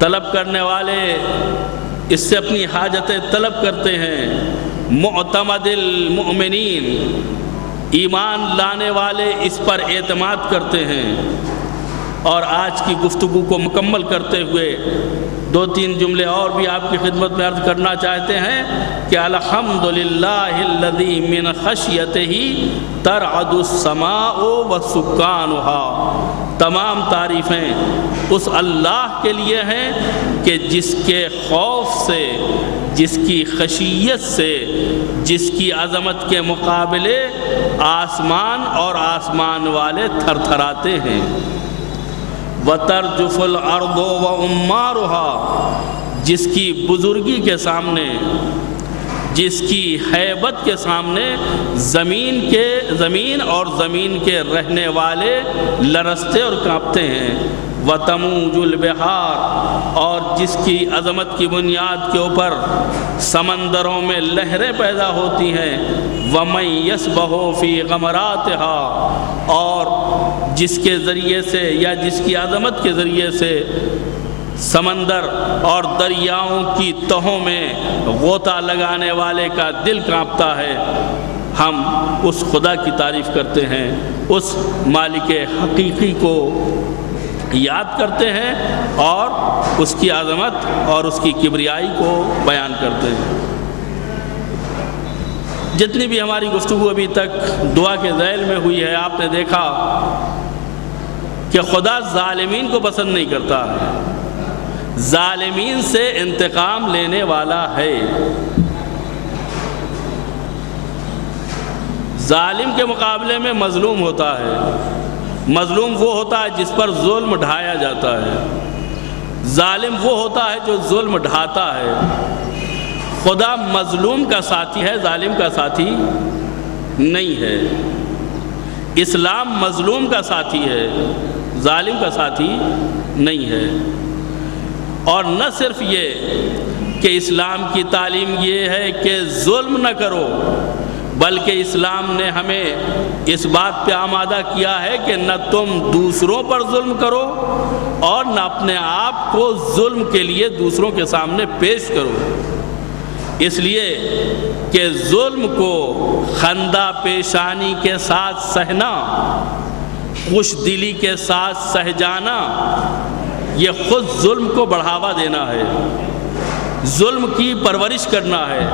طلب کرنے والے اس سے اپنی حاجتیں طلب کرتے ہیں۔ معتمد المؤمنین، ایمان لانے والے اس پر اعتماد کرتے ہیں۔ اور آج کی گفتگو کو مکمل کرتے ہوئے دو تین جملے اور بھی آپ کی خدمت میں عرض کرنا چاہتے ہیں کہ الحمدللہ الذی من خشیتہ ترعد السماء وسکانها، تمام تعریفیں اس اللہ کے لیے ہیں کہ جس کے خوف سے، جس کی خشیت سے، جس کی عظمت کے مقابلے آسمان اور آسمان والے تھر تھراتے ہیں۔ وَتَرْجُفُ الْأَرْضُ وَأُمَّارُهَا، جس کی بزرگی کے سامنے، جس کی ہیبت کے سامنے زمین اور زمین کے رہنے والے لرزتے اور کانپتے ہیں۔ وَتَمُوجُ الْبِحَارُ، اور جس کی عظمت کی بنیاد کے اوپر سمندروں میں لہریں پیدا ہوتی ہیں۔ وَمَن يَسْبَحُ فِي غَمَرَاتِهَا، اور جس کے ذریعے سے یا جس کی عظمت کے ذریعے سے سمندر اور دریاؤں کی تہوں میں غوطہ لگانے والے کا دل کانپتا ہے۔ ہم اس خدا کی تعریف کرتے ہیں، اس مالک حقیقی کو یاد کرتے ہیں اور اس کی عظمت اور اس کی کبریائی کو بیان کرتے ہیں۔ جتنی بھی ہماری گفتگو ابھی تک دعا کے ذیل میں ہوئی ہے، آپ نے دیکھا کہ خدا ظالمین کو پسند نہیں کرتا ہے، ظالمین سے انتقام لینے والا ہے۔ ظالم کے مقابلے میں مظلوم ہوتا ہے، مظلوم وہ ہوتا ہے جس پر ظلم ڈھایا جاتا ہے، ظالم وہ ہوتا ہے جو ظلم ڈھاتا ہے۔ خدا مظلوم کا ساتھی ہے، ظالم کا ساتھی نہیں ہے۔ اسلام مظلوم کا ساتھی ہے، ظالم کا ساتھی نہیں ہے۔ اور نہ صرف یہ کہ اسلام کی تعلیم یہ ہے کہ ظلم نہ کرو، بلکہ اسلام نے ہمیں اس بات پہ آمادہ کیا ہے کہ نہ تم دوسروں پر ظلم کرو اور نہ اپنے آپ کو ظلم کے لیے دوسروں کے سامنے پیش کرو، اس لیے کہ ظلم کو خندہ پیشانی کے ساتھ سہنا، خوش دلی کے ساتھ سہ جانا، یہ خود ظلم کو بڑھاوا دینا ہے، ظلم کی پرورش کرنا ہے۔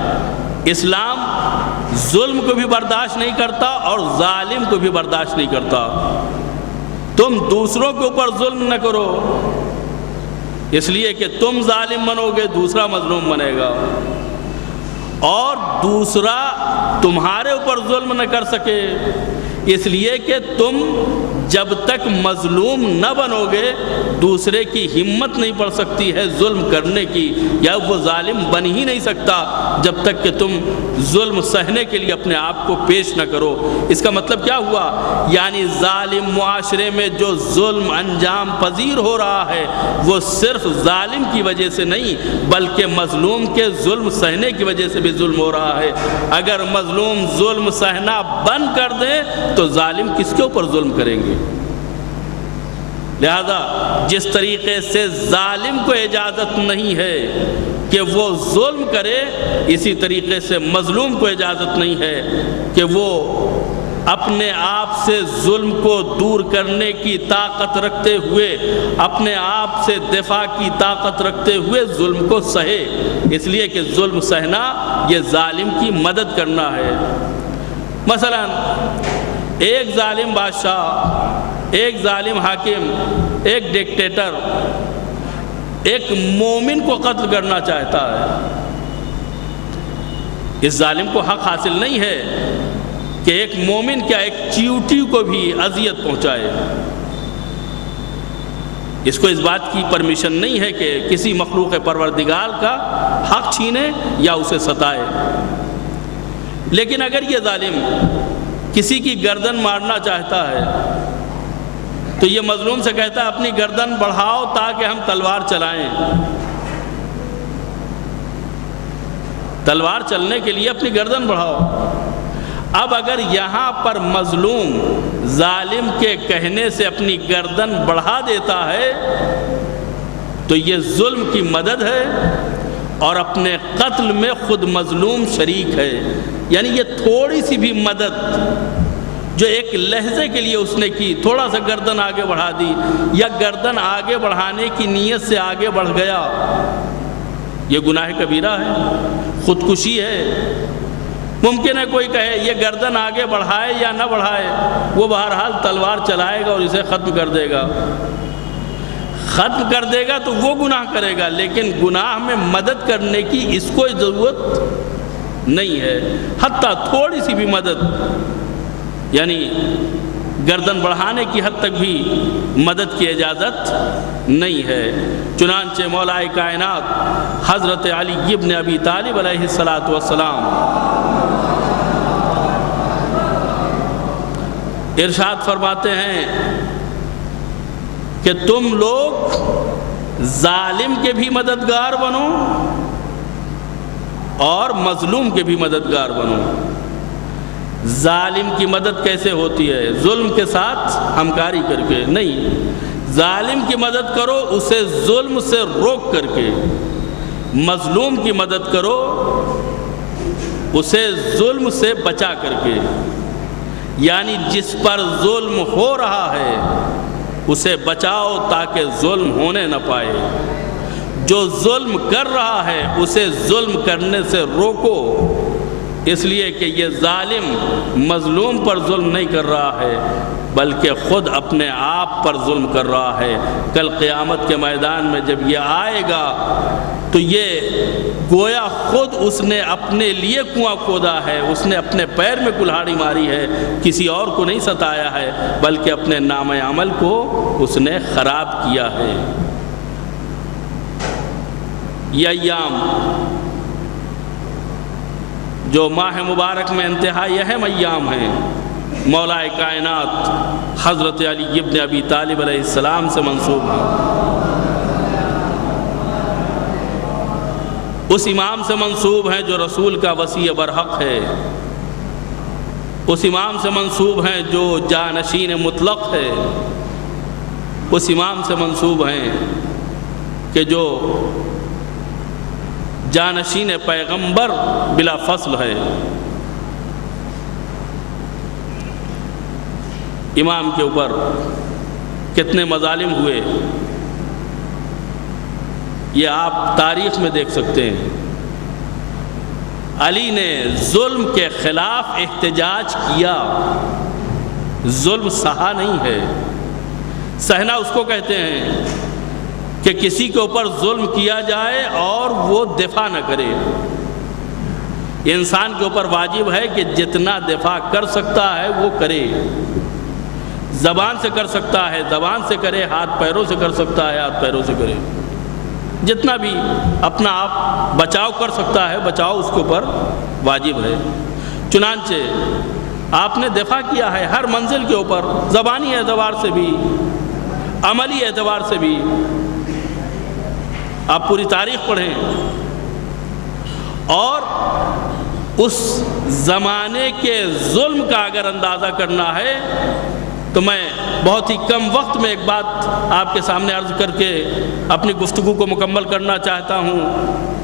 اسلام ظلم کو بھی برداشت نہیں کرتا اور ظالم کو بھی برداشت نہیں کرتا۔ تم دوسروں کے اوپر ظلم نہ کرو، اس لیے کہ تم ظالم بنو گے، دوسرا مظلوم بنے گا، اور دوسرا تمہارے اوپر ظلم نہ کر سکے، اس لیے کہ تم جب تک مظلوم نہ بنو گے دوسرے کی ہمت نہیں پڑ سکتی ہے ظلم کرنے کی، یا وہ ظالم بن ہی نہیں سکتا جب تک کہ تم ظلم سہنے کے لیے اپنے آپ کو پیش نہ کرو۔ اس کا مطلب کیا ہوا؟ یعنی ظالم معاشرے میں جو ظلم انجام پذیر ہو رہا ہے وہ صرف ظالم کی وجہ سے نہیں بلکہ مظلوم کے ظلم سہنے کی وجہ سے بھی ظلم ہو رہا ہے۔ اگر مظلوم ظلم سہنا بند کر دیں تو ظالم کس کے اوپر ظلم کریں گے؟ لہذا جس طریقے سے ظالم کو اجازت نہیں ہے کہ وہ ظلم کرے، اسی طریقے سے مظلوم کو اجازت نہیں ہے کہ وہ اپنے آپ سے ظلم کو دور کرنے کی طاقت رکھتے ہوئے، اپنے آپ سے دفاع کی طاقت رکھتے ہوئے ظلم کو سہے، اس لیے کہ ظلم سہنا یہ ظالم کی مدد کرنا ہے۔ مثلا ایک ظالم بادشاہ، ایک ظالم حاکم، ایک ڈکٹیٹر ایک مومن کو قتل کرنا چاہتا ہے، اس ظالم کو حق حاصل نہیں ہے کہ ایک مومن کیا ایک چیوٹی کو بھی اذیت پہنچائے۔ اس کو اس بات کی پرمیشن نہیں ہے کہ کسی مخلوق پروردگار کا حق چھینے یا اسے ستائے۔ لیکن اگر یہ ظالم کسی کی گردن مارنا چاہتا ہے تو یہ مظلوم سے کہتا ہے اپنی گردن بڑھاؤ تاکہ ہم تلوار چلائیں۔ تلوار چلنے کے لیے اپنی گردن بڑھاؤ۔ اب اگر یہاں پر مظلوم ظالم کے کہنے سے اپنی گردن بڑھا دیتا ہے تو یہ ظلم کی مدد ہے اور اپنے قتل میں خود مظلوم شریک ہے۔ یعنی یہ تھوڑی سی بھی مدد جو ایک لحظے کے لیے اس نے کی، تھوڑا سا گردن آگے بڑھا دی یا گردن آگے بڑھانے کی نیت سے آگے بڑھ گیا، یہ گناہ کبیرہ ہے، خودکشی ہے۔ ممکن ہے کوئی کہے یہ گردن آگے بڑھائے یا نہ بڑھائے، وہ بہرحال تلوار چلائے گا اور اسے ختم کر دے گا۔ ختم کر دے گا تو وہ گناہ کرے گا، لیکن گناہ میں مدد کرنے کی اس کو ضرورت نہیں ہے۔ حتیٰ تھوڑی سی بھی مدد، یعنی گردن بڑھانے کی حد تک بھی مدد کی اجازت نہیں ہے۔ چنانچہ مولا کائنات حضرت علی ابن ابی طالب علیہ السلام ارشاد فرماتے ہیں کہ تم لوگ ظالم کے بھی مددگار بنو اور مظلوم کے بھی مددگار بنو۔ ظالم کی مدد کیسے ہوتی ہے؟ ظلم کے ساتھ ہمکاری کر کے نہیں، ظالم کی مدد کرو اسے ظلم سے روک کر کے، مظلوم کی مدد کرو اسے ظلم سے بچا کر کے۔ یعنی جس پر ظلم ہو رہا ہے اسے بچاؤ تاکہ ظلم ہونے نہ پائے، جو ظلم کر رہا ہے اسے ظلم کرنے سے روکو، اس لیے کہ یہ ظالم مظلوم پر ظلم نہیں کر رہا ہے بلکہ خود اپنے آپ پر ظلم کر رہا ہے۔ کل قیامت کے میدان میں جب یہ آئے گا تو یہ گویا خود اس نے اپنے لیے کنواں کھودا ہے، اس نے اپنے پیر میں کلہاڑی ماری ہے، کسی اور کو نہیں ستایا ہے بلکہ اپنے نام عمل کو اس نے خراب کیا ہے۔ یہ ایام جو ماہ مبارک میں انتہائی اہم ایام ہیں، مولا کائنات حضرت علی ابن ابی طالب علیہ السلام سے منسوب ہیں۔ اس امام سے منسوب ہیں جو رسول کا وصی برحق ہے، اس امام سے منسوب ہیں جو جانشین مطلق ہے، اس امام سے منسوب ہیں کہ جو جانشین پیغمبر بلا فصل ہے۔ امام کے اوپر کتنے مظالم ہوئے یہ آپ تاریخ میں دیکھ سکتے ہیں۔ علی نے ظلم کے خلاف احتجاج کیا، ظلم سہا نہیں ہے۔ سہنا اس کو کہتے ہیں کہ کسی کے اوپر ظلم کیا جائے اور وہ دفاع نہ کرے۔ انسان کے اوپر واجب ہے کہ جتنا دفاع کر سکتا ہے وہ کرے۔ زبان سے کر سکتا ہے زبان سے کرے، ہاتھ پیروں سے کر سکتا ہے ہاتھ پیروں سے کرے، جتنا بھی اپنا آپ بچاؤ کر سکتا ہے بچاؤ اس کے اوپر واجب ہے۔ چنانچہ آپ نے دفاع کیا ہے ہر منزل کے اوپر، زبانی اعتبار سے بھی عملی اعتبار سے بھی۔ آپ پوری تاریخ پڑھیں اور اس زمانے کے ظلم کا اگر اندازہ کرنا ہے تو میں بہت ہی کم وقت میں ایک بات آپ کے سامنے عرض کر کے اپنی گفتگو کو مکمل کرنا چاہتا ہوں،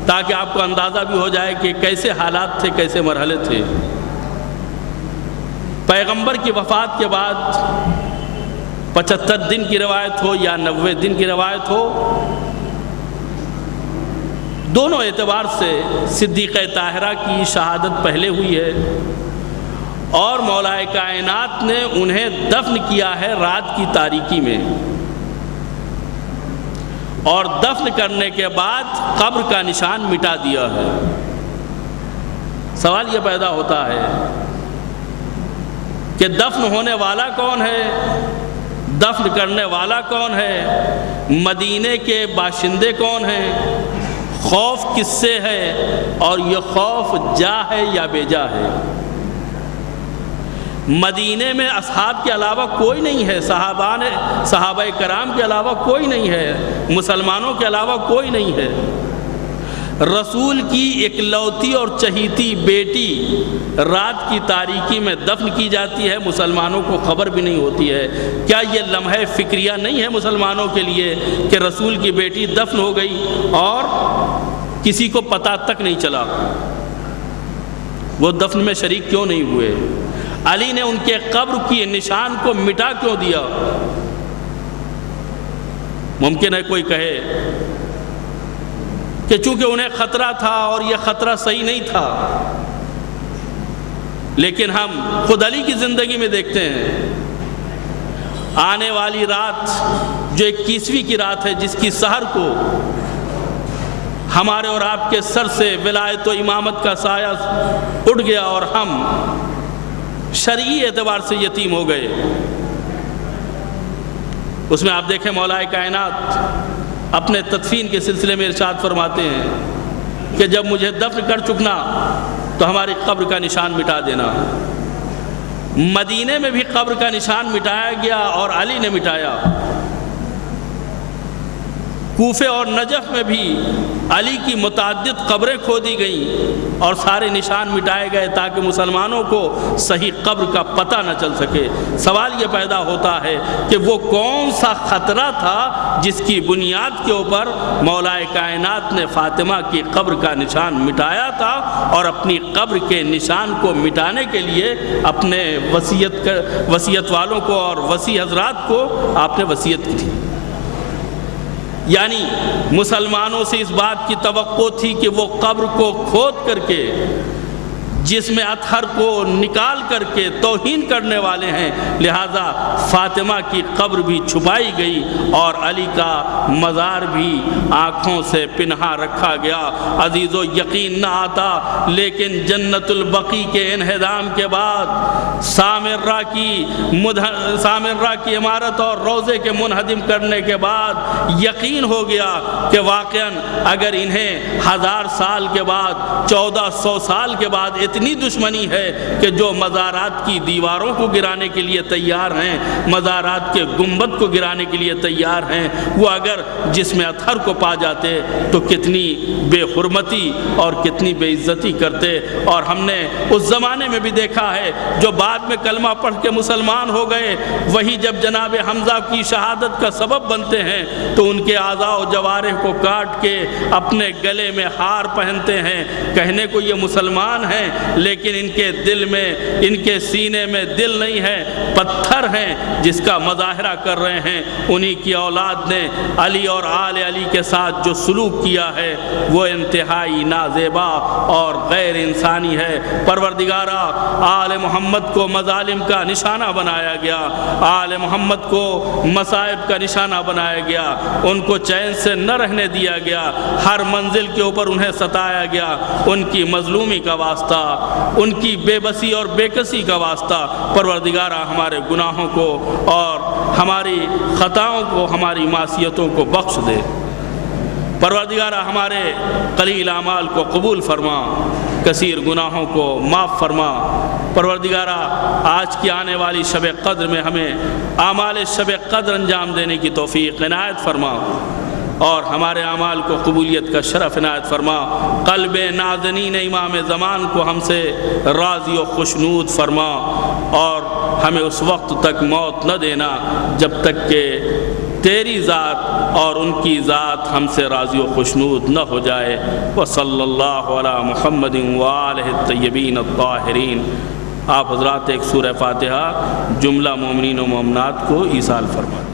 تاکہ آپ کو اندازہ بھی ہو جائے کہ کیسے حالات تھے، کیسے مرحلے تھے۔ پیغمبر کی وفات کے بعد 75 دن کی روایت ہو یا 90 دن کی روایت ہو، دونوں اعتبار سے صدیقہ طاہرہ کی شہادت پہلے ہوئی ہے اور مولا کائنات نے انہیں دفن کیا ہے رات کی تاریکی میں، اور دفن کرنے کے بعد قبر کا نشان مٹا دیا ہے۔ سوال یہ پیدا ہوتا ہے کہ دفن ہونے والا کون ہے، دفن کرنے والا کون ہے، مدینے کے باشندے کون ہیں، خوف کس سے ہے، اور یہ خوف جا ہے یا بے جا ہے؟ مدینے میں اصحاب کے علاوہ کوئی نہیں ہے، صحابہ کرام کے علاوہ کوئی نہیں ہے، مسلمانوں کے علاوہ کوئی نہیں ہے۔ رسول کی اکلوتی اور چہیتی بیٹی رات کی تاریکی میں دفن کی جاتی ہے، مسلمانوں کو خبر بھی نہیں ہوتی ہے۔ کیا یہ لمحہ فکریہ نہیں ہے مسلمانوں کے لیے کہ رسول کی بیٹی دفن ہو گئی اور کسی کو پتہ تک نہیں چلا؟ وہ دفن میں شریک کیوں نہیں ہوئے؟ علی نے ان کے قبر کی نشان کو مٹا کیوں دیا؟ ممکن ہے کوئی کہے کہ چونکہ انہیں خطرہ تھا اور یہ خطرہ صحیح نہیں تھا، لیکن ہم خود علی کی زندگی میں دیکھتے ہیں آنے والی رات جو 21ویں کی رات ہے، جس کی سحر کو ہمارے اور آپ کے سر سے ولایت و امامت کا سایہ اٹھ گیا اور ہم شرعی اعتبار سے یتیم ہو گئے۔ اس میں آپ دیکھیں مولا کائنات اپنے تدفین کے سلسلے میں ارشاد فرماتے ہیں کہ جب مجھے دفن کر چکنا تو ہماری قبر کا نشان مٹا دینا۔ مدینے میں بھی قبر کا نشان مٹایا گیا اور علی نے مٹایا۔ کوفے اور نجف میں بھی علی کی متعدد قبریں کھودی گئیں اور سارے نشان مٹائے گئے تاکہ مسلمانوں کو صحیح قبر کا پتہ نہ چل سکے۔ سوال یہ پیدا ہوتا ہے کہ وہ کون سا خطرہ تھا جس کی بنیاد کے اوپر مولا کائنات نے فاطمہ کی قبر کا نشان مٹایا تھا اور اپنی قبر کے نشان کو مٹانے کے لیے اپنے وصیت والوں کو اور وصی حضرات کو آپ نے وصیت کی تھی۔ یعنی مسلمانوں سے اس بات کی توقع تھی کہ وہ قبر کو کھود کر کے جس میں اطہر کو نکال کر کے توہین کرنے والے ہیں، لہذا فاطمہ کی قبر بھی چھپائی گئی اور علی کا مزار بھی آنکھوں سے پنہا رکھا گیا۔ عزیزو یقین نہ آتا، لیکن جنت البقیع کے انہدام کے بعد سامرہ کی عمارت اور روضے کے منہدم کرنے کے بعد یقین ہو گیا کہ واقعاً اگر انہیں 1000 سال کے بعد 1400 سال کے بعد اتنی دشمنی ہے کہ جو مزارات کی دیواروں کو گرانے کے لیے تیار ہیں، مزارات کے گنبد کو گرانے کے لیے تیار ہیں، وہ اگر جسم اطہر کو پا جاتے تو کتنی بے حرمتی اور کتنی بے عزتی کرتے۔ اور ہم نے اس زمانے میں بھی دیکھا ہے جو بعد میں کلمہ پڑھ کے مسلمان ہو گئے، وہی جب جناب حمزہ کی شہادت کا سبب بنتے ہیں تو ان کے اعضاء و جوارح کو کاٹ کے اپنے گلے میں ہار پہنتے ہیں۔ کہنے کو یہ مسلمان ہیں لیکن ان کے دل میں، ان کے سینے میں دل نہیں ہے، پتھر ہیں جس کا مظاہرہ کر رہے ہیں۔ انہی کی اولاد نے علی اور آل علی کے ساتھ جو سلوک کیا ہے وہ انتہائی نازیبا اور غیر انسانی ہے۔ پروردگارہ، آل محمد کو مظالم کا نشانہ بنایا گیا، آل محمد کو مصائب کا نشانہ بنایا گیا، ان کو چین سے نہ رہنے دیا گیا، ہر منزل کے اوپر انہیں ستایا گیا۔ ان کی مظلومی کا واسطہ ان کی بے بسی اور بے کسی کا واسطہ پروردگارہ ہمارے گناہوں کو اور ہماری خطاؤں کو، ہماری معصیتوں کو بخش دے۔ پروردگارہ ہمارے قلیل اعمال کو قبول فرما، کثیر گناہوں کو معاف فرما۔ پروردگارہ آج کی آنے والی شب قدر میں ہمیں اعمال شب قدر انجام دینے کی توفیق عنایت فرما، اور ہمارے اعمال کو قبولیت کا شرف عنایت فرما۔ قلب نازنین امام زمان کو ہم سے راضی و خوشنود فرما، اور ہمیں اس وقت تک موت نہ دینا جب تک کہ تیری ذات اور ان کی ذات ہم سے راضی و خوشنود نہ ہو جائے۔ وصلی اللہ علی محمد وآلہ الطیبین الطاہرین۔ آپ حضرات ایک سورہ فاتحہ جملہ مومنین و مومنات کو ایصال فرما دیں۔